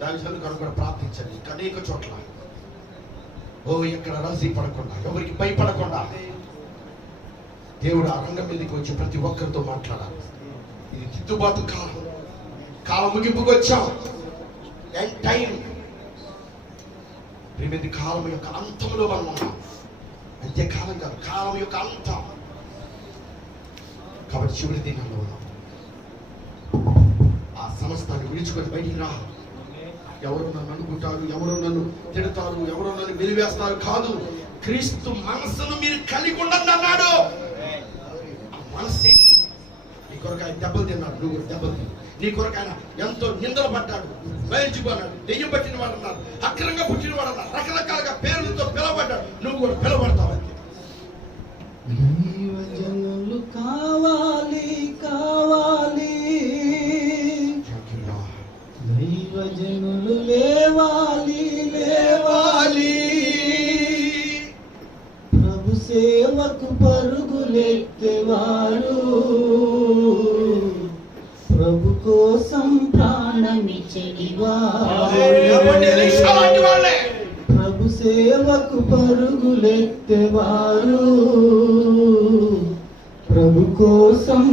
దాని కొరకు కూడా ప్రార్థించండి. అనేక చోట్ల ఎక్కడ రాజీ పడకుండా, ఎవరికి భయపడకుండా దేవుడు ఆ రంగం మీదకి వచ్చి ప్రతి ఒక్కరితో మాట్లాడాలి. ఇది దిద్దుబాటు కాలం, కాలం ముగింపుకు వచ్చాం. ఎండ్ టైం, ప్రేమిది కాలం యొక్క అంతంలో మనం ఉన్నాం. అంతే కాలం కాదు, కాలం యొక్క అంతం. కాబట్టి చివరి దినాల్లో ఉన్నాం. ఆ సమస్తాన్ని విడిచుకొని బయటికి రా. ఎవరు నన్ను అనుకుంటారు, ఎవరు నన్ను తిడతారు, ఎవరు నన్ను వెలివేస్తారు కాదు. క్రీస్తు మనస్సును మీరు కలిగి ఉండండి అన్నాడు. ఆ మనస్సు ఏంటి? నీ కొరకు ఆయన దెబ్బలు తిన్నాడు, నువ్వు కూడా దెబ్బలు తిన్నావు. నీ కొరకు ఆయన ఎంతో నిందలు పడ్డాడు, బయలుచిపోన్నాడు, దెయ్యం పట్టిన వాడు అన్నారు, అక్రంగా పుట్టిన వాడు అన్నారు, రకరకాలుగా పేర్లతో పిలవబడ్డాడు. నువ్వు కూడా పిలవబడతావు. దైవజనులు కావాలి కావాలి, దైవజనులు లేవాలి లేవాలి, ప్రభు సేవకు పరుగులెత్తేవారు, ప్రభు కోసం ప్రాణమిచ్చేవారు, ప్రభు సేవకు పరుగులెత్తేవారు, ప్రభు కోసం